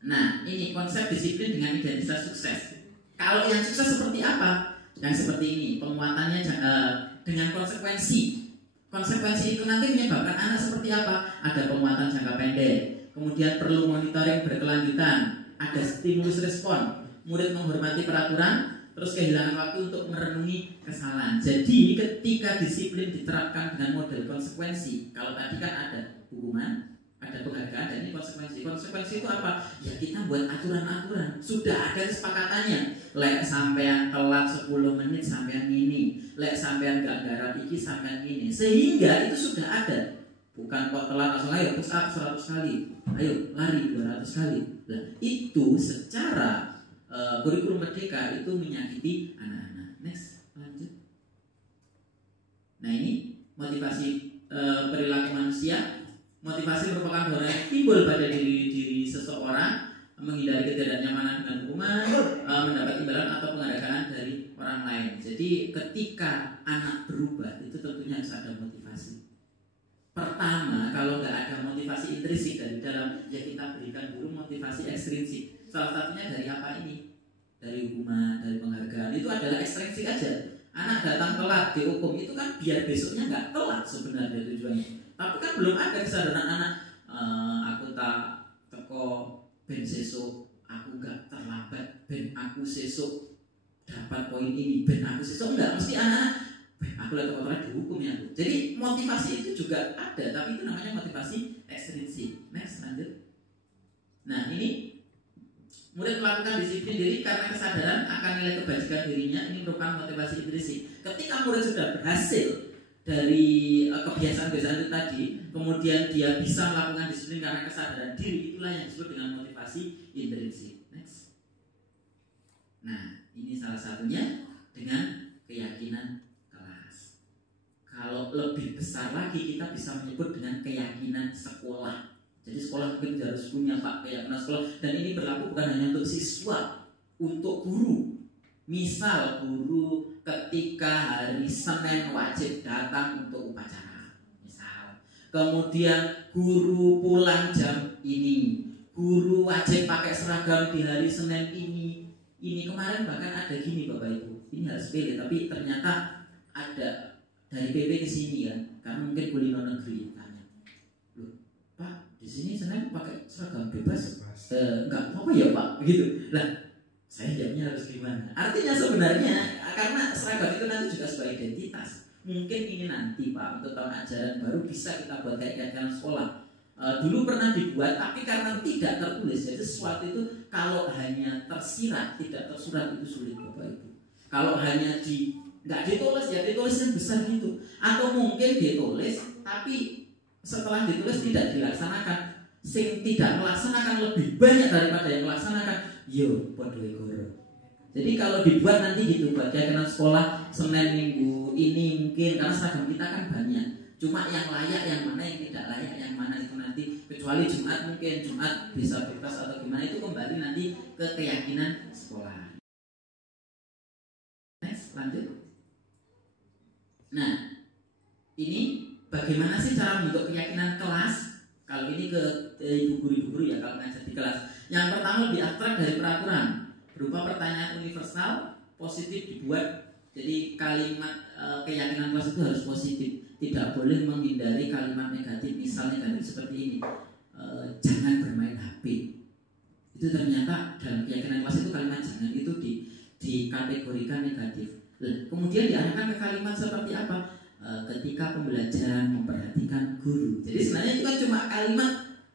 Nah, ini konsep disiplin dengan identitas sukses. Kalau yang sukses seperti apa? Yang seperti ini, penguatannya dengan konsekuensi. Konsekuensi itu nanti menyebabkan anak seperti apa? Ada penguatan jangka pendek, kemudian perlu monitoring berkelanjutan, ada stimulus respon, murid menghormati peraturan, terus kehilangan waktu untuk merenungi kesalahan. Jadi ketika disiplin diterapkan dengan model konsekuensi, kalau tadi kan ada hukuman, ada penghargaan, dan ini konsekuensi. Konsekuensi itu apa? Ya kita buat aturan-aturan. Sudah ada kesepakatannya. Lek sampean telat 10 menit sampean ini, lek sampean gak garap iki sampean ini. Sehingga itu sudah ada. Bukan kok telat langsung ayo push up 100 kali, ayo lari 200 kali. Nah, itu secara kurikulum merdeka itu menyakiti anak-anak. Next, lanjut. Nah, ini motivasi perilaku manusia. Motivasi merupakan dorongan yang timbul pada diri seseorang, menghindari ketidaknyamanan dengan hukuman, mendapat imbalan atau penghargaan dari orang lain. Jadi ketika anak berubah itu tentunya harus ada motivasi. Pertama, kalau nggak ada motivasi intrinsik dari dalam, ya kita berikan dulu motivasi ekstrinsik. Salah satunya dari apa ini? Dari hukuman, dari penghargaan. Itu adalah ekstrinsik aja. Anak datang telat dihukum itu kan biar besoknya nggak telat sebenarnya tujuannya. Tapi kan belum ada kesadaran anak. Aku tak teko ben sesuk, aku nggak terlambat ben aku sesuk dapat poin ini, ben aku sesuk enggak, mesti anak aku lihat kotoran dihukum ya. Jadi motivasi itu juga ada, tapi itu namanya motivasi ekstrinsik. Next, lanjut. Nah, ini murid melakukan disiplin diri karena kesadaran akan nilai kebajikan dirinya. Ini merupakan motivasi intrinsik. Ketika murid sudah berhasil dari kebiasaan-kebiasaan itu tadi, kemudian dia bisa melakukan disiplin karena kesadaran diri, itulah yang disebut dengan motivasi intrinsik. Next. Nah, ini salah satunya dengan keyakinan kelas. Kalau lebih besar lagi kita bisa menyebut dengan keyakinan sekolah. Jadi sekolah mungkin harus punya keyakinan sekolah, dan ini berlaku bukan hanya untuk siswa, untuk guru. Misal guru ketika hari Senin wajib datang untuk upacara, misal. Kemudian guru pulang jam ini, guru wajib pakai seragam di hari Senin ini. Ini kemarin bahkan ada gini Bapak Ibu, ini harus pilih, tapi ternyata ada dari PP ke sini ya, karena mungkin kulino negeri tanya, loh Pak di sini Senin pakai seragam bebas? Enggak apa ya Pak, begitu. Lah saya jawabnya harus gimana? Artinya sebenarnya karena seragam itu nanti juga sebagai identitas. Mungkin ini nanti Pak untuk tahun ajaran baru bisa kita buat kayak kegiatan sekolah. Dulu pernah dibuat, tapi karena tidak tertulis, jadi sesuatu itu kalau hanya tersirat, tidak tersurat itu sulit Bapak Ibu. Kalau hanya nggak ditulis ya ditulis yang besar gitu, atau mungkin ditulis tapi setelah ditulis tidak dilaksanakan. Sing tidak melaksanakan lebih banyak daripada yang melaksanakan. Yo, podo goro. Jadi kalau dibuat nanti gitu buat kegiatan sekolah Senin Minggu ini mungkin karena seragam kita kan banyak. Cuma yang layak yang mana, yang tidak layak yang mana itu nanti kecuali Jumat, mungkin Jumat disabilitas atau gimana, itu kembali nanti ke keyakinan sekolah. Next, lanjut. Nah, ini bagaimana sih cara membentuk keyakinan kelas? Kalau ini ke ibu guru ya, kalau ngajar di kelas. Yang pertama lebih abstrak dari peraturan, berupa pertanyaan universal, positif dibuat. Jadi kalimat keyakinan kelas itu harus positif, tidak boleh menghindari kalimat negatif. Misal negatif seperti ini, jangan bermain HP. Itu ternyata dalam keyakinan kelas itu kalimat jangan itu dikategorikan negatif. Kemudian diarahkan ke kalimat seperti apa? Ketika pembelajaran memperhatikan guru. Jadi sebenarnya itu kan cuma kalimat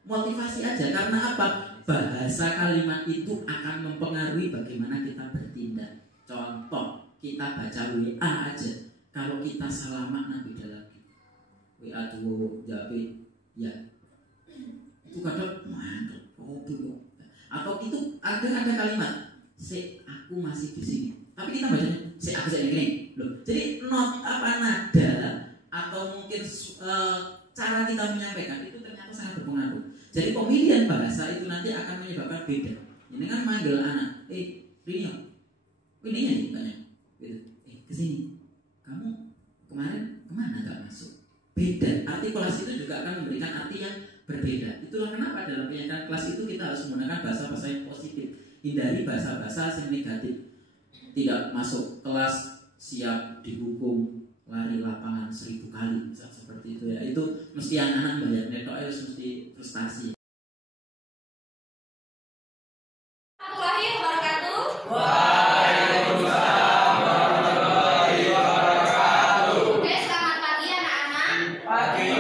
motivasi aja. Karena apa? Bahasa kalimat itu akan mempengaruhi bagaimana kita bertindak. Contoh, kita baca WA aja. Kalau kita salaman nanti beda lagi. WA dua jawab ya. Itu kadang mantap. Atau itu ada kalimat, aku masih di sini. Tapi kita bacanya aku gini loh. Jadi not nada atau mungkin cara kita menyampaikan itu ternyata sangat berpengaruh. Jadi pemilihan bahasa itu nanti akan menyebabkan beda. Ini kan manggil anak, Rinyo, ini nih banyak, kesini. Kamu kemarin kemana gak masuk? Beda. Artikulasi itu juga akan memberikan arti yang berbeda. Itulah kenapa dalam penyampaian kelas itu kita harus menggunakan bahasa-bahasa yang positif. Hindari bahasa-bahasa yang negatif. Tidak masuk kelas siap dihukum lari lapangan 1000 kali, misal seperti itu ya. Itu mesti anak-anak bayar netok harus mesti frustasi. Assalamualaikum wabarakatuh. Waalaikumsalam warahmatullahi wabarakatuh. Oke, selamat pagi anak-anak. Pagi.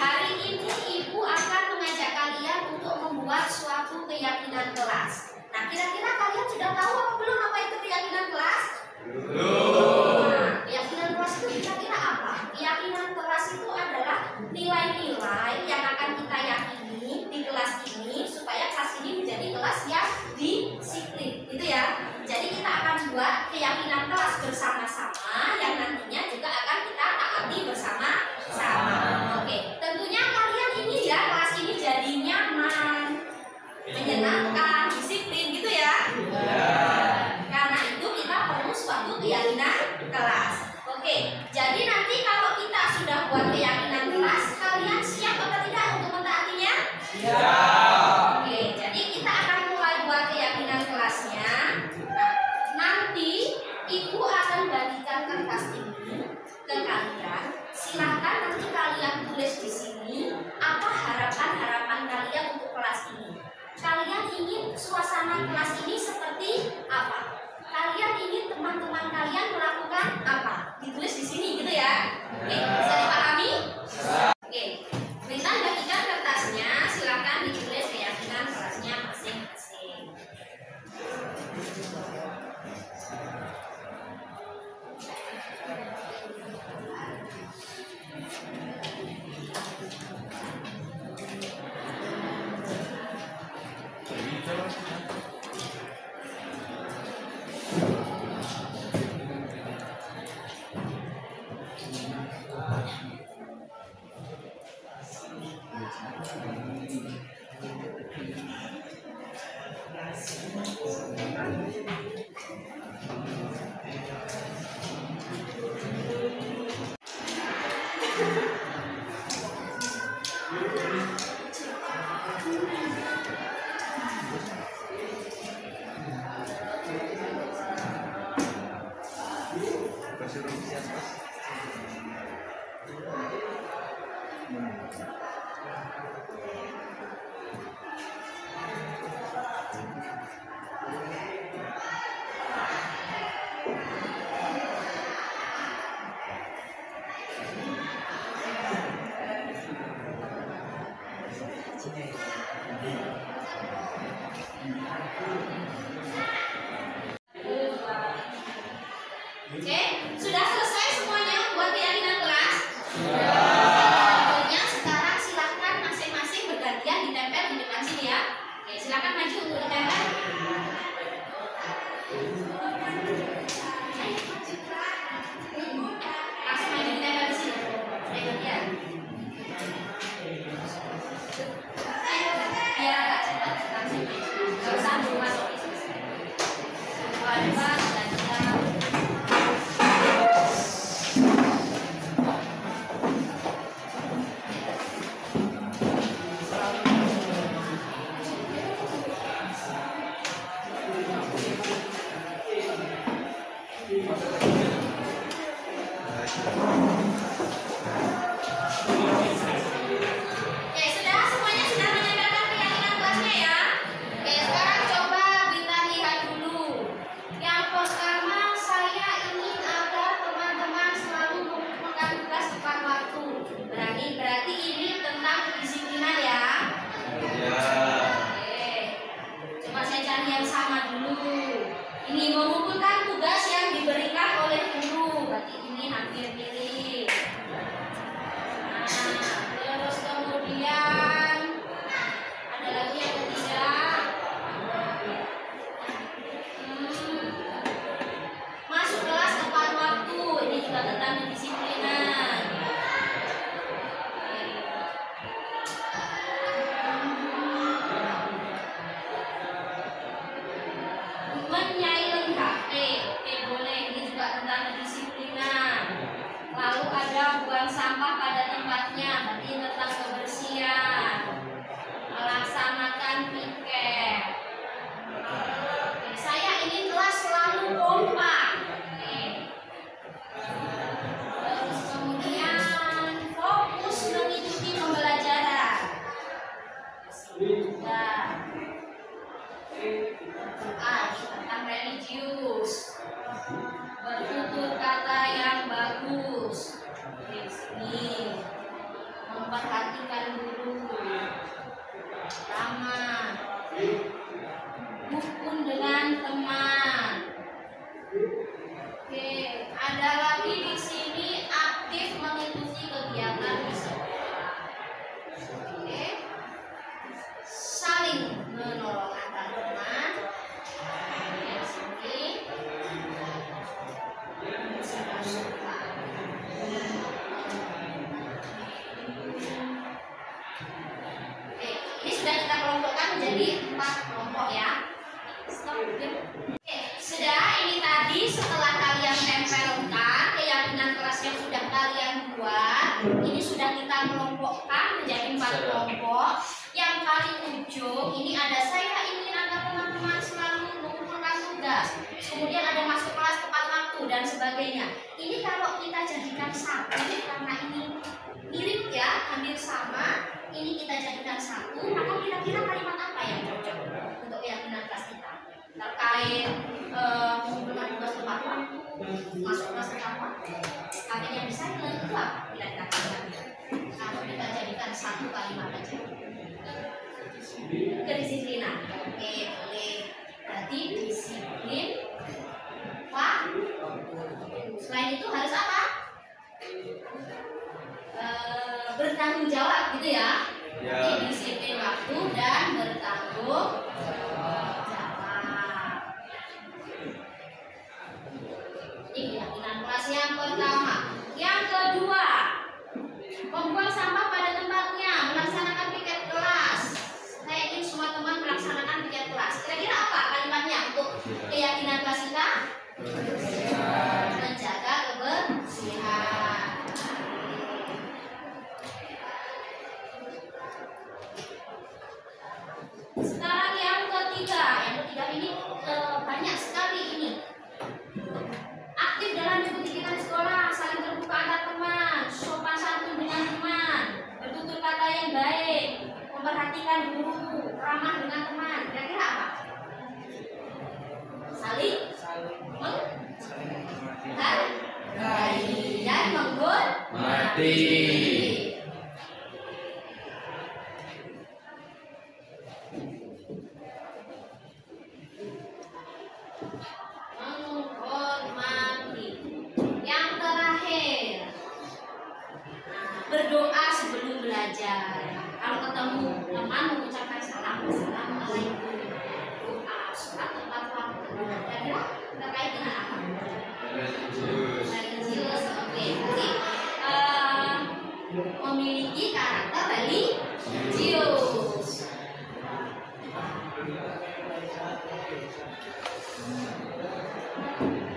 Hari ini Ibu akan mengajak kalian untuk membuat suatu keyakinan kelas. Nah, kira-kira kalian sudah tahu apa belum apa itu keyakinan kelas? Belum. Nah, keyakinan kelas itu kira-kira apa? Keyakinan kelas itu adalah nilai-nilai yang akan kita yakini di kelas ini supaya kelas ini menjadi kelas yang disiplin, gitu ya. Jadi kita akan buat keyakinan kelas bersama-sama yang nantinya juga akan kita taati bersama-sama. Oke, tentunya kalian ini ya kelas ini jadi nyaman, menyenangkan, disiplin, gitu ya. Karena itu kita perlu suatu keyakinan kelas. Oke, jadi nanti kalau kita sudah buat keyakinan kelas, kalian siap atau tidak untuk mentaatinya? Siap. Oke, jadi kita akan mulai buat keyakinan kelasnya. Nah, nanti Ibu akan bagikan kertas ini ke kalian. Silahkan nanti kalian tulis di sini apa harapan-harapan kalian untuk kelas ini. Kalian ingin suasana kelas ini seperti apa? Kalian ingin teman-teman kalian melakukan apa? Ditulis di sini gitu ya. Oke, bisa dipahami? Oke, minta bagikan kertasnya. Silakan ditulis keyakinan kelasnya masing-masing. Oke, sudah selesai semuanya buat keyakinan kelas? Tentunya sekarang silahkan masing-masing bergantian ditempel di depan sini ya. Oke, silakan maju untuk ditempel. Langsung maju ditempel di sini. Gantian. mengerti tentang kebersihan, melaksanakan piket. Oke, saya ingin kelas selalu kompak. Oke. Terus kemudian fokus mengikuti pembelajaran. Nah, tentang religius, bertutur kata yang bagus. Di sini memperhatikan guru, ramah, rukun dengan teman. Oke, ada lagi di sini aktif mengikuti kegiatan di sekolah. Oke, saling menolong antar teman. Di sini suka. Oke, ini sudah kita kelompokkan menjadi 4 kelompok ya. Stop. Oke, sudah ini tadi setelah kalian tempelkan keyakinan kelas yang sudah kalian buat, ini sudah kita kelompokkan menjadi 4 kelompok. Yang paling ujung ini ada saya ingin agar teman-teman selalu mengumpulkan tugas. Kemudian ada masuk kelas tepat waktu dan sebagainya. Ini kalau kita jadikan satu karena ini mirip ya, hampir sama. Ini kita jadikan satu, maka kira-kira kalimat apa yang cocok untuk keyakinan kelas kita? Terkait mengumpulkan tugas tepat waktu, masuk kelas tepat waktu, akhirnya bisa itu apa kira-kira kalimatnya? Kalau kita jadikan satu kalimat aja. Kedisiplinan. Oke, boleh. Berarti disiplin. Wah. Selain itu harus apa? Bertanggung jawab gitu ya. Jadi disiplin waktu dan bertanggung jawab. Ini keyakinan kelas yang pertama. Yang kedua, membuang sampah pada tempatnya, melaksanakan piket kelas. Saya ingin semua teman melaksanakan piket kelas. Kira-kira apa kalimatnya untuk keyakinan kelas kita? Menjaga kebersihan. Sekarang yang ketiga ini banyak sekali ini. Aktif dalam mengikuti kegiatan sekolah, saling terbuka antar teman, sopan santun dengan teman, bertutur kata yang baik, memperhatikan guru, ramah dengan teman. Kira-kira apa? Saling menghargai dan menghormati. Yang terakhir, berdoa sebelum belajar. Kalau ketemu teman mengucapkan salam, assalamualaikum, doa, sholat tepat waktu. Kira-kira terkait dengan apa? Religius. Oke, jadi memiliki karakter religius.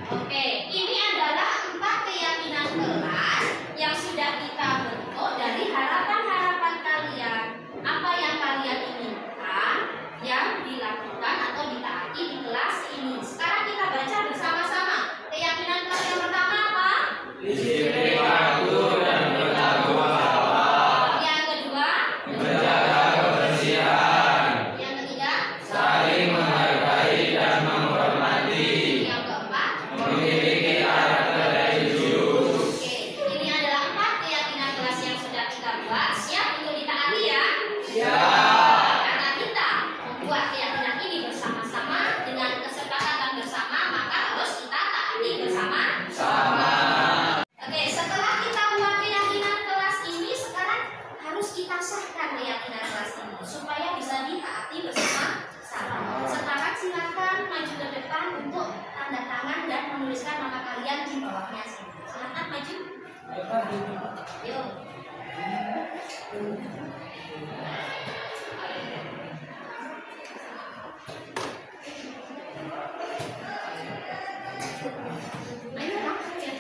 Oke, ini adalah 4 keyakinan kelas yang sudah kita bentuk dari harapan-harapan kalian. Apa yang kalian inginkan yang dilakukan atau ditaati di kelas ini. Sekarang kita baca bersama-sama. Keyakinan kelas yang pertama apa? Disiplin waktu dan bertanggung jawab. Yang kedua? Menjaga kebersihan. Yang ketiga? Saling menghargai dan menghormati. Yang keempat? Memiliki karakter religius. Oke, ini adalah 4 keyakinan kelas yang sudah kita buat. Siap untuk ditaati ya? Karena kita membuat keyakinan ini bersama-sama dengan kesepakatan bersama, maka harus kita taati bersama-sama. Oke, setelah kita buat keyakinan kelas ini, sekarang harus kita sahkan keyakinan kelas ini supaya bisa ditaati bersama-sama. Sekarang silakan maju ke depan untuk tanda tangan dan menuliskan nama kalian di bawahnya sini. Silakan maju. Yuk. Ayo langsung ya.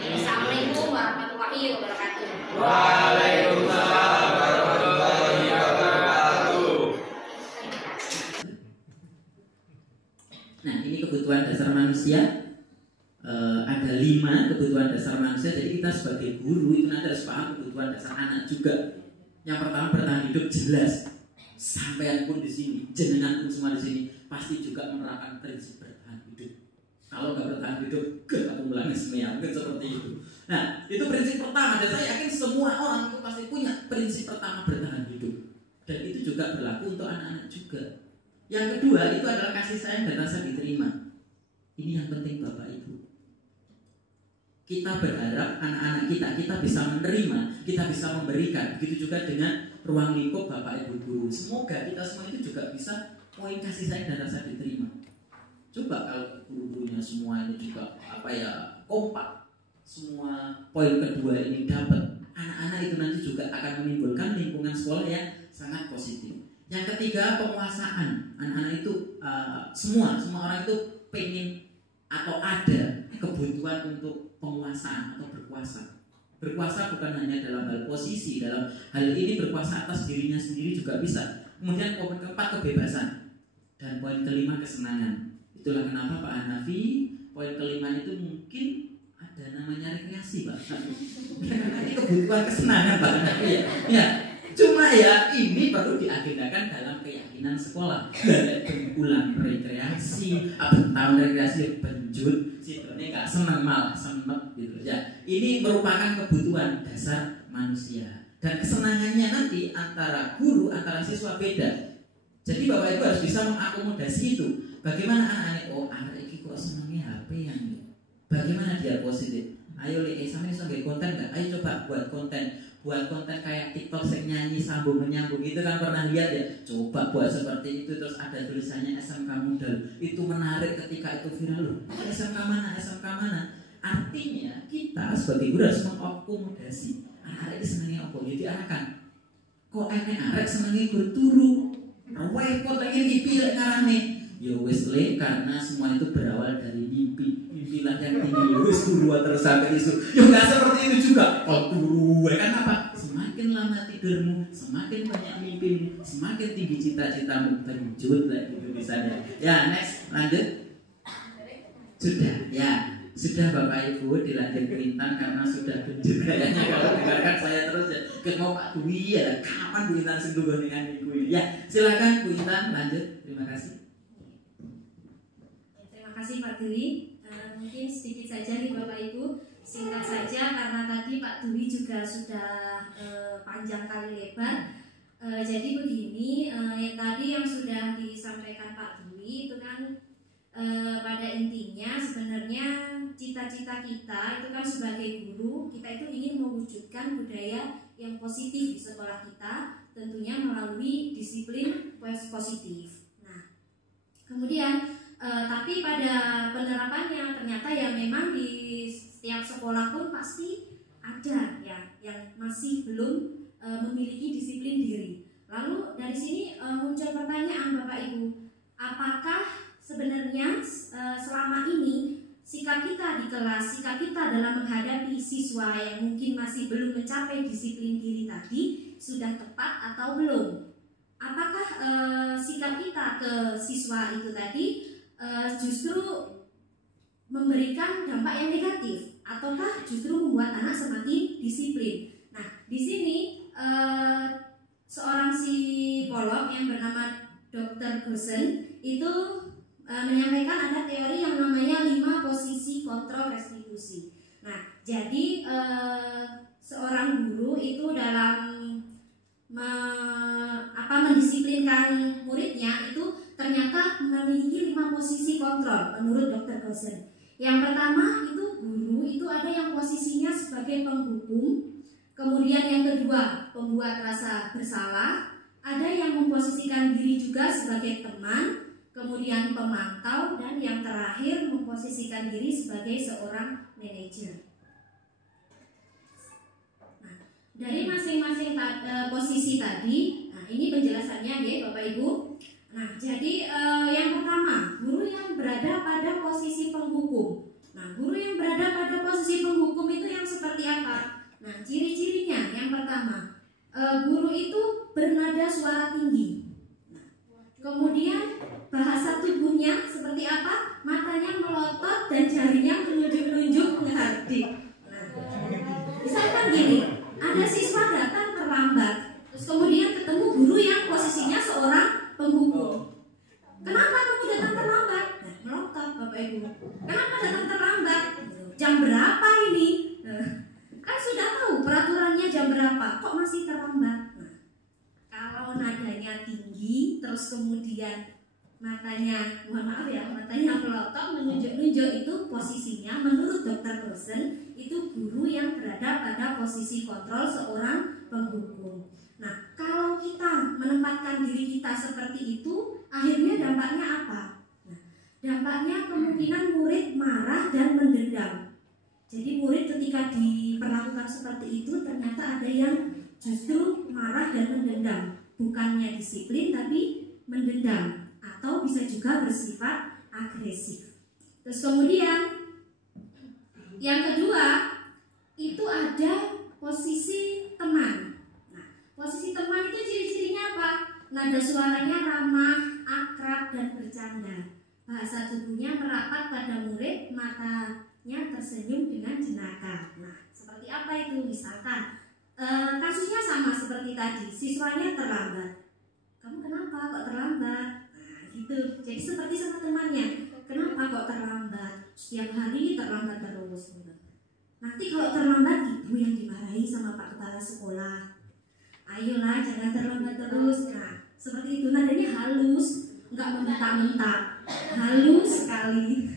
Assalamualaikum warahmatullahi wabarakatuh. Waalaikumsalam warahmatullahi wabarakatuh. Nah, ini kebutuhan dasar manusia. Ada 5 kebutuhan dasar manusia. Jadi kita sebagai guru itu nanti harus paham kebutuhan dasar anak juga. Yang pertama, bertahan hidup jelas. Sampean pun di sini, jenengan pun semua di sini pasti juga menerapkan prinsip bertahan hidup. Kalau nggak bertahan hidup, aku mulai semua mungkin seperti itu. Nah, itu prinsip pertama, dan saya yakin semua orang itu pasti punya prinsip pertama bertahan hidup. Dan itu juga berlaku untuk anak-anak juga. Yang kedua itu adalah kasih sayang dan rasa diterima. Ini yang penting Bapak Ibu. Kita berharap anak-anak kita bisa menerima, kita bisa memberikan. Begitu juga dengan ruang lingkup Bapak Ibu guru. Semoga kita semua itu juga bisa poin kasih sayang dan rasa diterima. Coba kalau guru-gurunya semua ini juga kompak, semua poin kedua ini dapat, anak-anak itu nanti juga akan menimbulkan lingkungan sekolah yang sangat positif. Yang ketiga, penguasaan. Anak-anak itu semua orang itu pengen atau ada kebutuhan untuk penguasaan atau berkuasa. Berkuasa bukan hanya dalam hal posisi, dalam hal ini berkuasa atas dirinya sendiri juga bisa. Kemudian poin keempat, kebebasan. Dan poin kelima, kesenangan. Itulah kenapa Pak Hanafi, poin kelima itu mungkin ada namanya rekreasi Pak. Karena ini kebutuhan kesenangan Pak Hanafi ya. Ya, cuma ya ini baru diagendakan dalam keyakinan sekolah. Ulang rekreasi, tahun rekreasi benjut, ini nggak senang malah semet gitu ya. Ini merupakan kebutuhan dasar manusia. Dan kesenangannya nanti antara guru, antara siswa beda. Jadi Bapak Ibu harus bisa mengakomodasi itu. Bagaimana anak-anak, anak ini kok senangnya HP yang ini? Bagaimana dia positif? Ayo sama ini sebagai konten nggak? Ayo coba buat konten kayak TikTok yang nyanyi sambung menyambung itu kan pernah lihat ya? Coba buat seperti itu, terus ada tulisannya SMK Modal. Itu menarik ketika itu viral loh. SMK mana? Artinya kita sebagai guru harus mengakomodasi. Anak-anak ini senangnya apa? Jadi diarahkan. Kok arek senangnya berturu? Repot lagi dipilih karane. Ya wis karena semua itu berawal dari mimpi. Mimpilah yang tinggi. Wis turu terus sampai isu. Ya enggak seperti itu juga. Kok turu kan apa? Semakin lama tidurmu, semakin banyak mimpimu, semakin tinggi cita-citamu. Benjut lah gitu misalnya. Ya, next lanjut. Sudah, ya. Sudah Bapak Ibu dilanjut Kuintan karena sudah benjut kayaknya kalau dengarkan saya terus ya. Mau Pak Dwi ya, kapan Kuintan sentuh dengan Ibu ini? Ya, silakan Kuintan lanjut. Terima kasih. Terima kasih Pak Dwi. Mungkin sedikit saja nih Bapak Ibu, singkat saja karena tadi Pak Dwi juga sudah panjang kali lebar. Jadi begini, yang tadi yang sudah disampaikan Pak Dwi itu kan pada intinya sebenarnya cita-cita kita itu kan sebagai guru, kita itu ingin mewujudkan budaya yang positif di sekolah kita, tentunya melalui disiplin positif. Nah, kemudian tapi pada penerapannya ternyata ya memang di setiap sekolah pun pasti ada ya yang masih belum memiliki disiplin diri. Lalu dari sini muncul pertanyaan Bapak Ibu, apakah sebenarnya selama ini sikap kita di kelas, sikap kita dalam menghadapi siswa yang mungkin masih belum mencapai disiplin diri tadi sudah tepat atau belum? Apakah sikap kita ke siswa itu tadi justru memberikan dampak yang negatif, ataukah justru membuat anak semakin disiplin? Nah, di sini seorang psikolog yang bernama Dr. Goosen itu menyampaikan ada teori yang namanya 5 posisi kontrol restitusi. Nah, jadi seorang guru itu dalam mendisiplinkan muridnya itu ternyata memiliki 5 posisi kontrol menurut Dr. Goosen. Yang pertama itu guru itu ada yang posisinya sebagai penghukum, kemudian yang kedua pembuat rasa bersalah, ada yang memposisikan diri juga sebagai teman, kemudian pemantau, dan yang terakhir memposisikan diri sebagai seorang manajer. Nah, dari masing-masing posisi tadi, nah ini penjelasannya ya Bapak Ibu. Nah, jadi yang pertama, guru yang berada pada posisi penghukum. Nah, guru yang berada pada posisi penghukum itu yang seperti apa? Nah, ciri-cirinya yang pertama, guru itu bernada suara tinggi. Nah, kemudian bahasa tubuhnya seperti apa? Matanya melotot dan jarinya menunjuk-nunjuk menghadap. Nah, misalkan gini, ada siswa datang terlambat, terus kemudian ketemu guru yang posisinya seorang penghukum. Kenapa kamu datang terlambat? Nah, melotot Bapak Ibu. Kenapa datang terlambat? Jam berapa ini? Kan sudah tahu peraturannya jam berapa, kok masih terlambat? Nah, kalau nadanya tinggi, terus kemudian matanya, mohon maaf ya, matanya melotot, menunjuk-nunjuk, itu posisinya menurut Dr. Goosen itu guru yang berada pada posisi kontrol seorang penghukum. Nah, kalau kita menempatkan diri kita seperti itu, akhirnya dampaknya apa? Nah, dampaknya kemungkinan murid marah dan mendendam. Jadi murid ketika diperlakukan seperti itu ternyata ada yang justru marah dan mendendam, bukannya disiplin tapi mendendam, atau bisa juga bersifat agresif. Terus kemudian yang kedua itu ada posisi teman. Nah, posisi teman itu ciri-cirinya apa? Nada suaranya ramah, akrab, dan bercanda. Bahasa tubuhnya merapat pada murid, matanya tersenyum dengan jenaka. Nah, seperti apa itu? Misalkan kasusnya sama seperti tadi, siswanya terlambat. Kamu kenapa kok terlambat? Nah, gitu. Jadi seperti sama temannya. Kenapa kok terlambat? Setiap hari terlambat terus. Nanti kalau terlambat ibu yang dimarahi sama Pak Kepala Sekolah. Ayolah, jangan terlambat terus. Nah, seperti itu, nadanya halus, nggak membentak-bentak, halus sekali.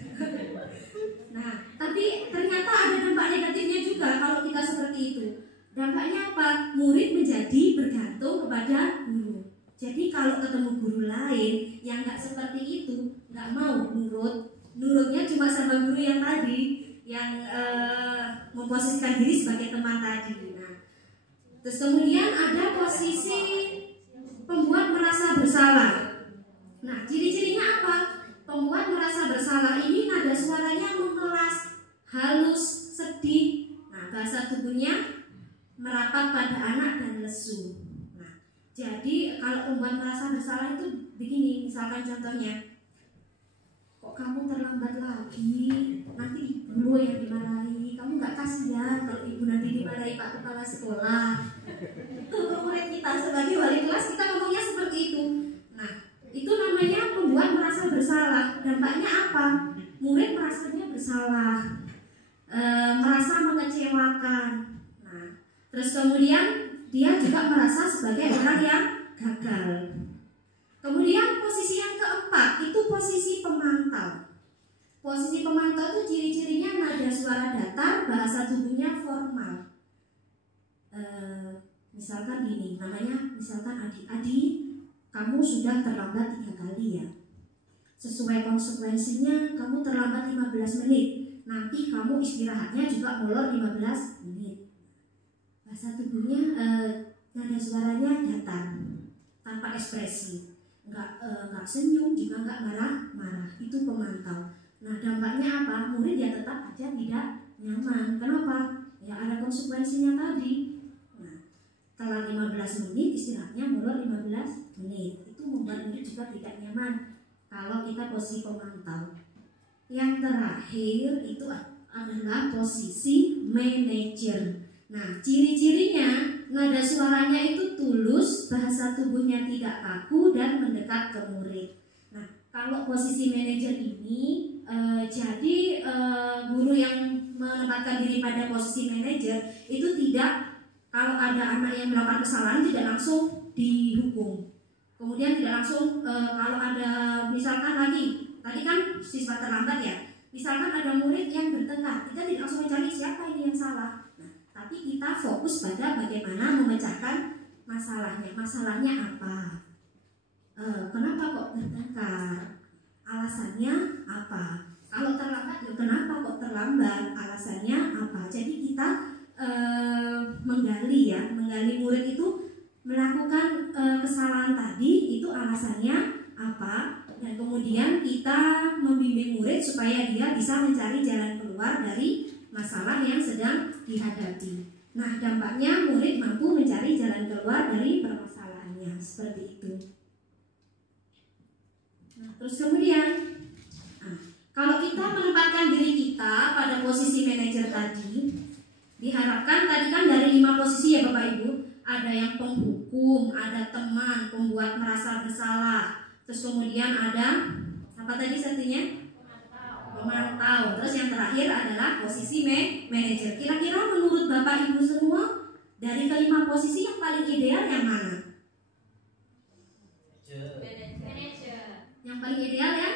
Nah, tapi ternyata ada dampak negatifnya juga kalau kita seperti itu. Dampaknya apa? Murid menjadi bergantung kepada guru. Jadi kalau ketemu guru lain yang nggak seperti itu, nggak mau nurutnya cuma sama guru yang tadi, yang memposisikan diri sebagai teman tadi. Nah, terus kemudian ada posisi pembuat merasa bersalah. Nah, ciri-cirinya apa? Pembuat merasa bersalah ini nada suaranya mengelas, halus, sedih. Nah, bahasa tubuhnya merapat pada anak dan lesu. Nah, jadi kalau pembuat merasa bersalah itu begini, misalkan contohnya, kok kamu terlambat lagi? Nanti ibu yang dimarahi. Kamu nggak kasihan kalau ibu nanti dimarahi Pak Kepala Sekolah. Itu murid kita sebagai wali kelas kita ngomongnya seperti itu. Nah, itu namanya pembuat merasa bersalah. Dampaknya apa? Murid merasanya bersalah, merasa mengecewakan. Nah, terus kemudian dia juga merasa sebagai orang yang gagal. Kemudian posisi yang keempat itu posisi pemantau. Posisi pemantau itu ciri-cirinya nada suara datar, bahasa tubuhnya formal. Misalkan gini, namanya misalkan Adi, kamu sudah terlambat 3 kali ya. Sesuai konsekuensinya kamu terlambat 15 menit. Nanti kamu istirahatnya juga molor 15 menit. Bahasa tubuhnya nada suaranya datar, tanpa ekspresi, nggak senyum juga nggak marah-marah. Itu pemantau. Nah dampaknya apa? Murid ya tetap aja tidak nyaman. Kenapa? Ya ada konsekuensinya tadi. Nah, telat 15 menit, istirahatnya molor 15 menit. Itu membuat murid juga tidak nyaman kalau kita posisi pemantau. Yang terakhir itu adalah posisi manajer. Nah, ciri-cirinya nada suaranya itu tulus, bahasa tubuhnya tidak kaku dan mendekat ke murid. Nah, kalau posisi manajer ini jadi guru yang menempatkan diri pada posisi manajer itu tidak, kalau ada anak yang melakukan kesalahan tidak langsung dihukum. Kemudian tidak langsung kalau ada misalkan lagi tadi kan siswa terlambat ya, misalkan ada murid yang bertengkar, kita tidak langsung mencari siapa ini yang salah. Tapi kita fokus pada bagaimana memecahkan masalahnya. Masalahnya apa? Kenapa kok bertengkar? Alasannya apa? Kalau terlambat, ya kenapa kok terlambat? Alasannya apa? Jadi kita menggali murid itu melakukan kesalahan tadi itu alasannya apa? Dan kemudian kita membimbing murid supaya dia bisa mencari jalan keluar dari masalah yang sedang dihadapi. Nah, dampaknya murid mampu mencari jalan keluar dari permasalahannya, seperti itu. Nah, terus kemudian, kalau kita menempatkan diri kita pada posisi manajer tadi, diharapkan tadi kan dari 5 posisi ya Bapak Ibu, ada yang penghukum, ada teman, pembuat merasa bersalah, terus kemudian ada apa tadi satunya? Memantau. Terus yang terakhir adalah posisi manajer. Kira-kira menurut Bapak Ibu semua dari kelima posisi yang paling ideal yang mana? Manajer. Yang paling ideal ya?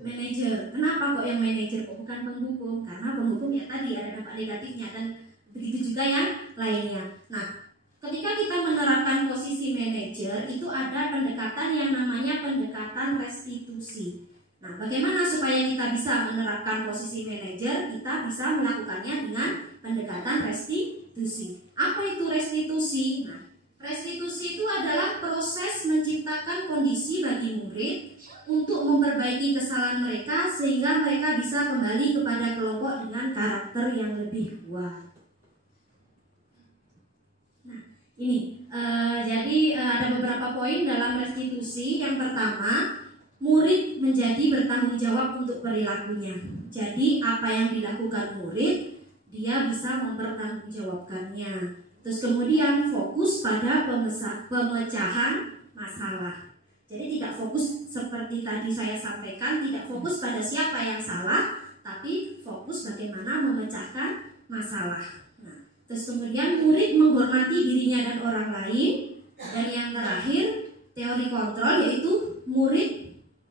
Manajer. Kenapa kok yang manajer? Kok bukan penghukum? Karena penghukum ya tadi ada dampak negatifnya dan begitu juga yang lainnya. Nah, ketika kita menerapkan posisi manajer itu ada pendekatan yang namanya pendekatan restitusi. Nah, bagaimana supaya kita bisa menerapkan posisi manajer? Kita bisa melakukannya dengan pendekatan restitusi. Apa itu restitusi? Nah, restitusi itu adalah proses menciptakan kondisi bagi murid untuk memperbaiki kesalahan mereka sehingga mereka bisa kembali kepada kelompok dengan karakter yang lebih kuat. Nah, ini jadi ada beberapa poin dalam restitusi. Yang pertama, murid menjadi bertanggung jawab untuk perilakunya. Jadi apa yang dilakukan murid, dia bisa mempertanggungjawabkannya. Terus kemudian fokus pada pemecahan masalah. Jadi tidak fokus seperti tadi saya sampaikan, tidak fokus pada siapa yang salah, tapi fokus bagaimana memecahkan masalah. Nah, terus kemudian murid menghormati dirinya dan orang lain. Dan yang terakhir, teori kontrol, yaitu murid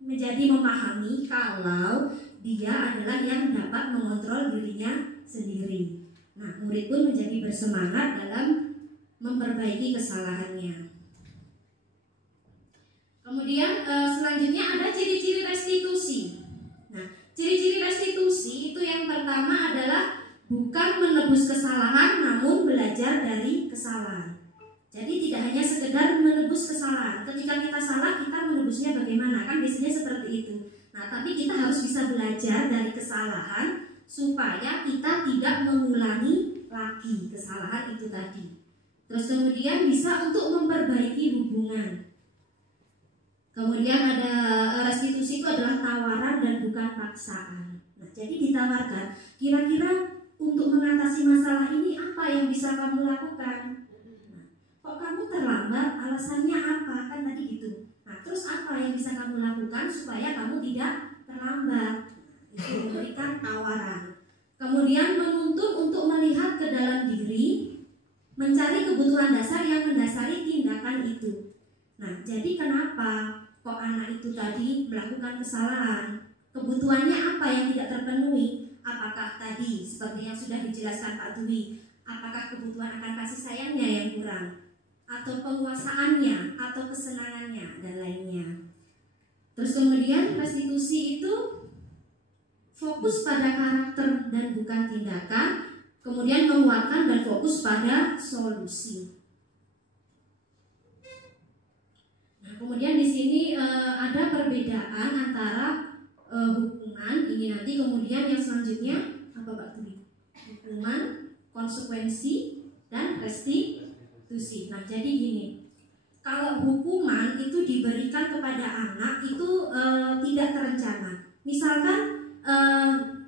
menjadi memahami kalau dia adalah yang dapat mengontrol dirinya sendiri. Nah, murid pun menjadi bersemangat dalam memperbaiki kesalahannya. Kemudian selanjutnya ada ciri-ciri restitusi. Nah, ciri-ciri restitusi itu yang pertama adalah bukan menebus kesalahan namun belajar dari kesalahan. Jadi tidak hanya sekedar menebus kesalahan. Ketika kita salah, kita menebusnya bagaimana? Kan biasanya seperti itu. Nah, tapi kita harus bisa belajar dari kesalahan supaya kita tidak mengulangi lagi kesalahan itu tadi. Terus kemudian bisa untuk memperbaiki hubungan. Kemudian ada restitusi itu adalah tawaran dan bukan paksaan. Nah, jadi ditawarkan, kira-kira untuk mengatasi masalah ini apa yang bisa kamu lakukan? Kok kamu terlambat, alasannya apa? Kan tadi gitu. Nah, terus apa yang bisa kamu lakukan supaya kamu tidak terlambat? Itu memberikan tawaran. Kemudian menuntut untuk melihat ke dalam diri, mencari kebutuhan dasar yang mendasari tindakan itu. Nah, jadi kenapa kok anak itu tadi melakukan kesalahan? Kebutuhannya apa yang tidak terpenuhi? Apakah tadi seperti yang sudah dijelaskan Pak Dwi, apakah kebutuhan akan kasih sayangnya yang kurang? atau penguasaannya atau kesenangannya dan lainnya. Terus kemudian restitusi itu fokus pada karakter dan bukan tindakan, kemudian menguatkan dan fokus pada solusi. Nah, kemudian di sini ada perbedaan antara hukuman ini nanti, kemudian yang selanjutnya apa Pak Turi? Hukuman, konsekuensi, dan restitusi. Nah, jadi gini, kalau hukuman itu diberikan kepada anak itu tidak terencana. Misalkan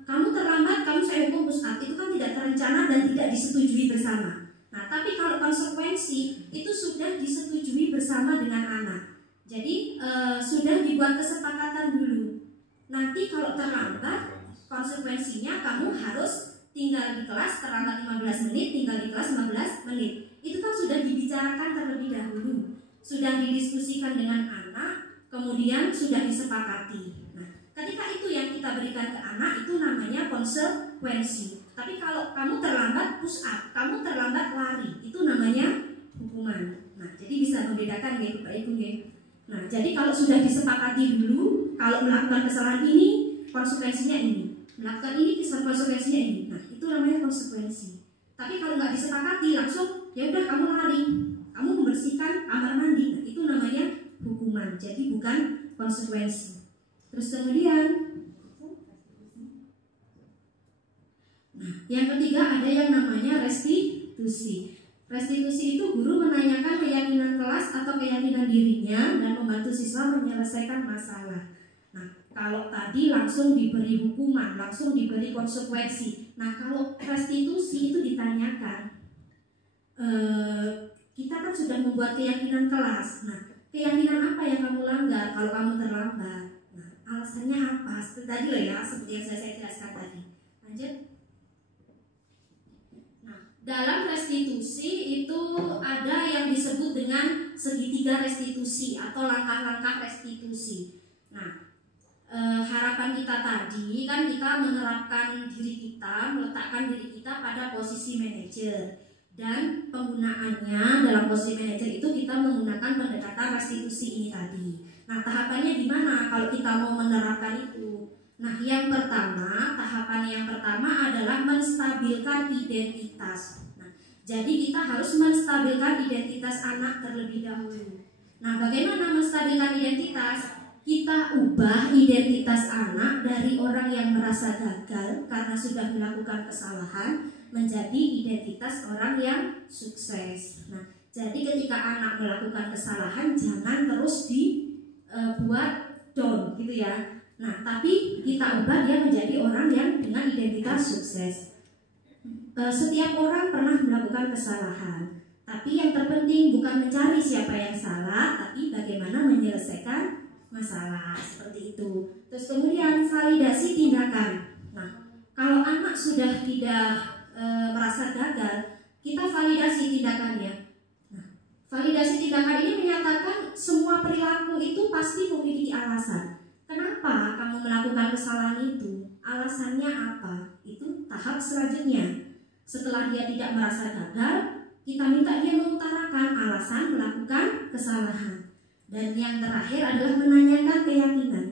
kamu terlambat, kamu saya hukum push up, itu kan tidak terencana dan tidak disetujui bersama. Nah, tapi kalau konsekuensi itu sudah disetujui bersama dengan anak. Jadi sudah dibuat kesepakatan dulu. Nanti kalau terlambat, konsekuensinya kamu harus tinggal di kelas terlambat 15 menit, tinggal di kelas 15 menit. Itu kan sudah dibicarakan terlebih dahulu, sudah didiskusikan dengan anak, kemudian sudah disepakati. Nah, ketika itu yang kita berikan ke anak itu namanya konsekuensi. Tapi kalau kamu terlambat push up, kamu terlambat lari, itu namanya hukuman. Nah, jadi bisa membedakan ya Bapak Ibu ya. Nah, jadi kalau sudah disepakati dulu, kalau melakukan kesalahan ini, konsekuensinya ini. Melakukan ini, konsekuensinya ini. Nah, itu namanya konsekuensi. Tapi kalau nggak disepakati, langsung ya udah kamu lari, kamu membersihkan kamar mandi. Nah, itu namanya hukuman. Jadi bukan konsekuensi. Terus kemudian, nah, yang ketiga ada yang namanya restitusi. Restitusi itu guru menanyakan keyakinan kelas atau keyakinan dirinya dan membantu siswa menyelesaikan masalah. Nah, kalau tadi langsung diberi hukuman, langsung diberi konsekuensi. Nah, kalau restitusi itu ditanyakan, kita kan sudah membuat keyakinan kelas. Nah, keyakinan apa yang kamu langgar kalau kamu terlambat? Nah, alasannya apa? Seperti tadi loh ya, seperti yang saya jelaskan tadi. Lanjut. Dalam restitusi itu ada yang disebut dengan segitiga restitusi atau langkah-langkah restitusi. Nah, harapan kita tadi kan kita menerapkan diri kita, meletakkan diri kita pada posisi manajer, dan penggunaannya dalam posisi manajer itu kita menggunakan pendekatan restitusi ini tadi. Nah, tahapannya gimana kalau kita mau menerapkan itu? Nah, yang pertama, tahapan yang pertama adalah menstabilkan identitas. Nah, jadi kita harus menstabilkan identitas anak terlebih dahulu. Nah, bagaimana menstabilkan identitas? Kita ubah identitas anak dari orang yang merasa gagal karena sudah melakukan kesalahan menjadi identitas orang yang sukses. Nah, jadi ketika anak melakukan kesalahan jangan terus dibuat down gitu ya. Nah, tapi kita ubah dia menjadi orang yang dengan identitas sukses. Setiap orang pernah melakukan kesalahan, tapi yang terpenting bukan mencari siapa yang salah, tapi bagaimana menyelesaikan masalah, seperti itu. Terus kemudian validasi tindakan. Nah, kalau anak sudah tidak merasa gagal, kita validasi tindakannya. Nah, validasi tindakan ini menyatakan semua perilaku itu pasti memiliki alasan. Kenapa kamu melakukan kesalahan itu? Alasannya apa? Itu tahap selanjutnya. Setelah dia tidak merasa gagal, kita minta dia mengutarakan alasan melakukan kesalahan. Dan yang terakhir adalah menanyakan keyakinan.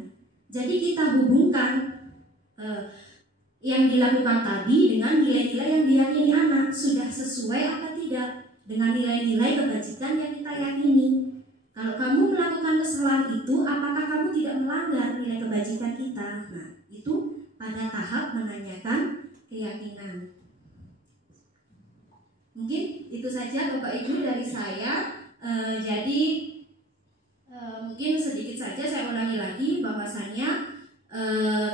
Jadi kita hubungkan yang dilakukan tadi dengan nilai-nilai yang diyakini anak. Sudah sesuai atau tidak dengan nilai-nilai kebajikan yang kita yakini. Kalau kamu melakukan kesalahan itu, apakah kamu tidak melanggar nilai kebajikan kita? Nah, itu pada tahap menanyakan keyakinan. Mungkin itu saja Bapak Ibu dari saya. Jadi mungkin sedikit saja saya ulangi lagi bahwasanya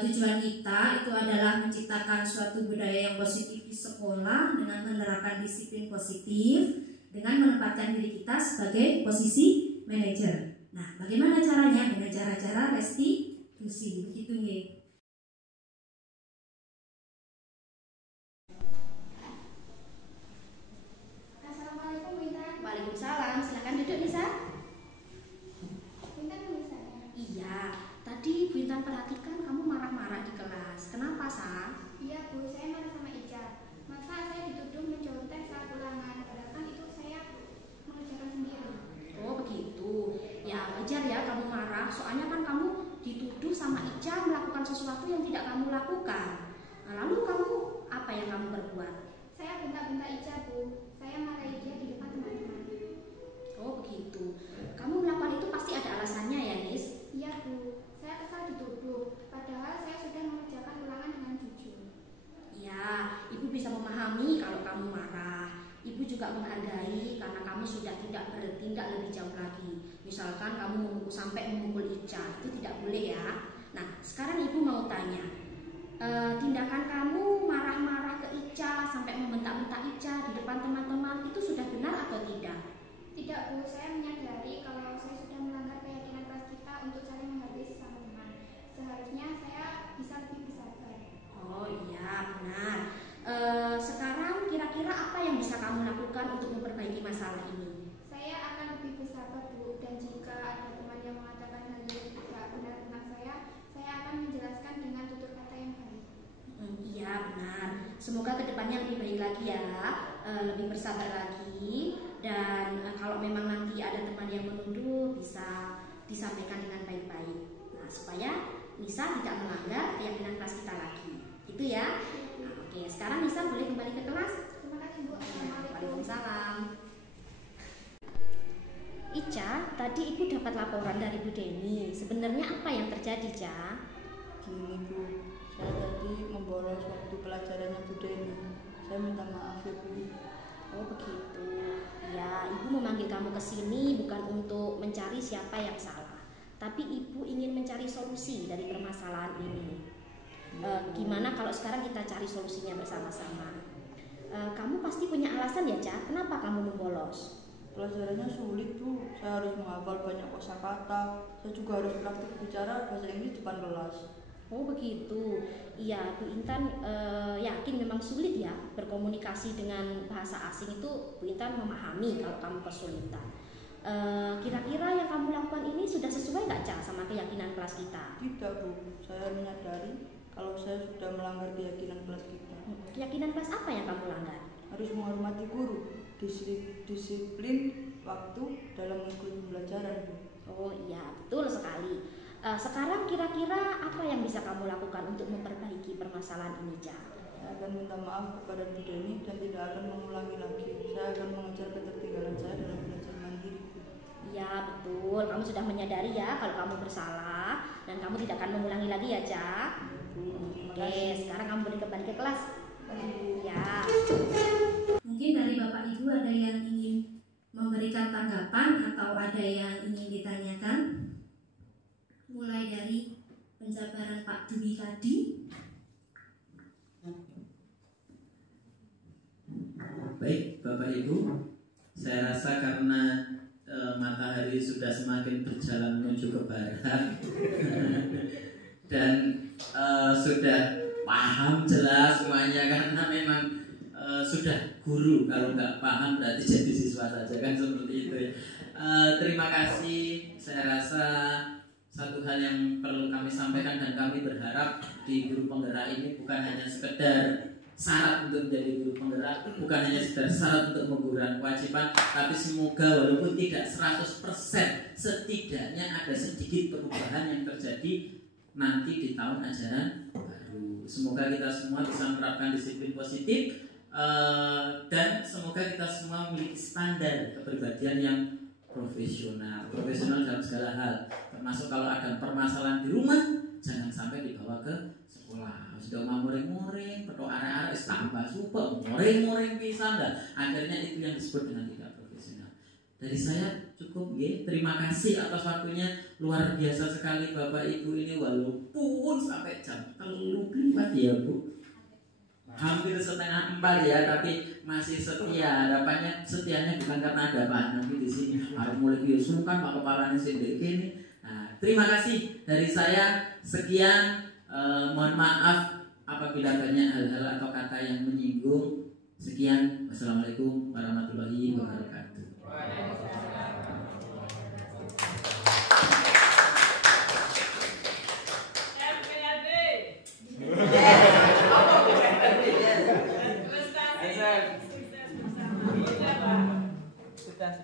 tujuan kita itu adalah menciptakan suatu budaya yang positif di sekolah dengan menerapkan disiplin positif, dengan menempatkan diri kita sebagai posisi manajer. Nah, bagaimana caranya? Dengan cara-cara restitusi, begitu nggih. Assalamualaikum Bu Intan. Waalaikumsalam. Silakan duduk Nisa. Bu Intan tulisannya. Iya, tadi Bu Intan perhatikan kamu marah-marah di kelas. Kenapa, Sa? Iya Bu, saya marah sama Ica. Masa saya dituduh mencontek saat ulangan, padahal kan itu saya mengerjakan sendiri. yang tidak kamu lakukan. Nah, lalu kamu apa yang kamu berbuat? Saya bentak-bentak Ica, Bu. Saya marahi dia di depan teman-teman. Oh begitu. Kamu melakukan itu pasti ada alasannya ya, Nis? Iya, Bu. Saya kesal dituduh. Padahal saya sudah mengerjakan ulangan dengan jujur. Ya, ibu bisa memahami kalau kamu marah. Ibu juga menghargai karena kamu sudah tidak bertindak lebih jauh lagi. Misalkan kamu sampai memukul Ica, itu tidak boleh ya. Nah, sekarang ibu mau tanya, tindakan kamu marah-marah ke Ica sampai membentak-bentak Ica di depan teman-teman itu sudah benar atau tidak? Tidak, Bu. Saya menyadari kalau saya sudah melanggar keyakinan kelas kita untuk saling menghargai sesama teman. Seharusnya saya bisa lebih bersabar. Oh iya, benar. Sekarang kira-kira apa yang bisa kamu lakukan untuk memperbaiki masalah ini? Saya akan lebih bersabar, Bu. Dan jika ada teman yang mengatakan hal yang tidak benar tentang saya akan menjelaskan dengan tutur kata yang baik. Iya, benar. Semoga kedepannya lebih baik lagi ya, lebih bersabar lagi. Dan kalau memang nanti ada teman yang menuduh, bisa disampaikan dengan baik-baik. Nah, supaya Nisa tidak melanggar keyakinan kelas kita lagi. Itu ya. Nah, oke, sekarang Nisa boleh kembali ke kelas. Terima kasih, Bu. Assalamualaikum. Waalaikumsalam. Ica, tadi ibu dapat laporan dari Bu Deni. Sebenarnya apa yang terjadi, Ca? Gini, Bu, saya tadi membolos waktu pelajarannya Bu Deni. Saya minta maaf ya, Bu. Oh begitu. Ya, ibu memanggil kamu ke sini bukan untuk mencari siapa yang salah, tapi ibu ingin mencari solusi dari permasalahan ini. Gimana kalau sekarang kita cari solusinya bersama-sama? Kamu pasti punya alasan ya, Ca? Kenapa kamu membolos? Pelajarannya sulit, Bu. Saya harus menghafal banyak kosakata. Saya juga harus praktik bicara bahasa Inggris depan kelas. Oh begitu. Iya, Bu Intan yakin memang sulit ya berkomunikasi dengan bahasa asing itu. Bu Intan memahami kalau kamu kesulitan. Kira-kira yang kamu lakukan ini sudah sesuai nggak, Ca, sama keyakinan kelas kita? Tidak, Bu. Saya menyadari kalau saya sudah melanggar keyakinan kelas kita. Keyakinan kelas apa yang kamu langgar? Harus menghormati guru, disiplin waktu dalam mengikuti pembelajaran, Bu. Oh iya, betul sekali. Sekarang kira-kira apa yang bisa kamu lakukan untuk memperbaiki permasalahan ini, Ca? Saya akan minta maaf kepada Bu Deni dan tidak akan mengulangi lagi. Saya akan mengejar ketertinggalan saya dalam belajar mandiri. Iya betul, kamu sudah menyadari ya kalau kamu bersalah dan kamu tidak akan mengulangi lagi ya, Ca. Oke, sekarang kamu boleh kembali ke kelas. Ya. Mungkin dari Bapak Ibu ada yang ingin memberikan tanggapan atau ada yang ingin ditanyakan? Mulai dari penjabaran Pak Dwi tadi. Baik, Bapak Ibu, saya rasa karena matahari sudah semakin berjalan menuju ke barat dan sudah paham jelas semuanya, karena memang sudah guru, kalau nggak paham berarti jadi siswa saja, kan seperti itu ya. Terima kasih. Saya rasa satu hal yang perlu kami sampaikan dan kami berharap di guru penggerak ini bukan hanya sekedar syarat untuk menjadi guru penggerak, bukan hanya sekedar syarat untuk menggugurkan kewajiban, tapi semoga walaupun tidak 100%, setidaknya ada sedikit perubahan yang terjadi nanti di tahun ajaran baru. Semoga kita semua bisa menerapkan disiplin positif, dan semoga kita semua memiliki standar kepribadian yang profesional dalam segala hal, termasuk kalau ada permasalahan di rumah jangan sampai dibawa ke sekolah. Sudah muring-muring, petok arek-arek tambah super, muring-muring pisan dah. Akhirnya itu yang disebut dengan tidak profesional. Dari saya cukup ya. Terima kasih atas waktunya, luar biasa sekali Bapak Ibu ini, walaupun sampai jam 3 ya Bu. Hampir setengah 4 ya, tapi masih setia. Harapannya setianya bukan karena ada Pak Nabi di sini. Harus mulai biusukan Pak kepalanya sendiri ini. Nah, terima kasih dari saya. Sekian, mohon maaf apabila banyak hal-hal atau kata yang menyinggung. Sekian, wassalamualaikum warahmatullahi wabarakatuh. Sudah.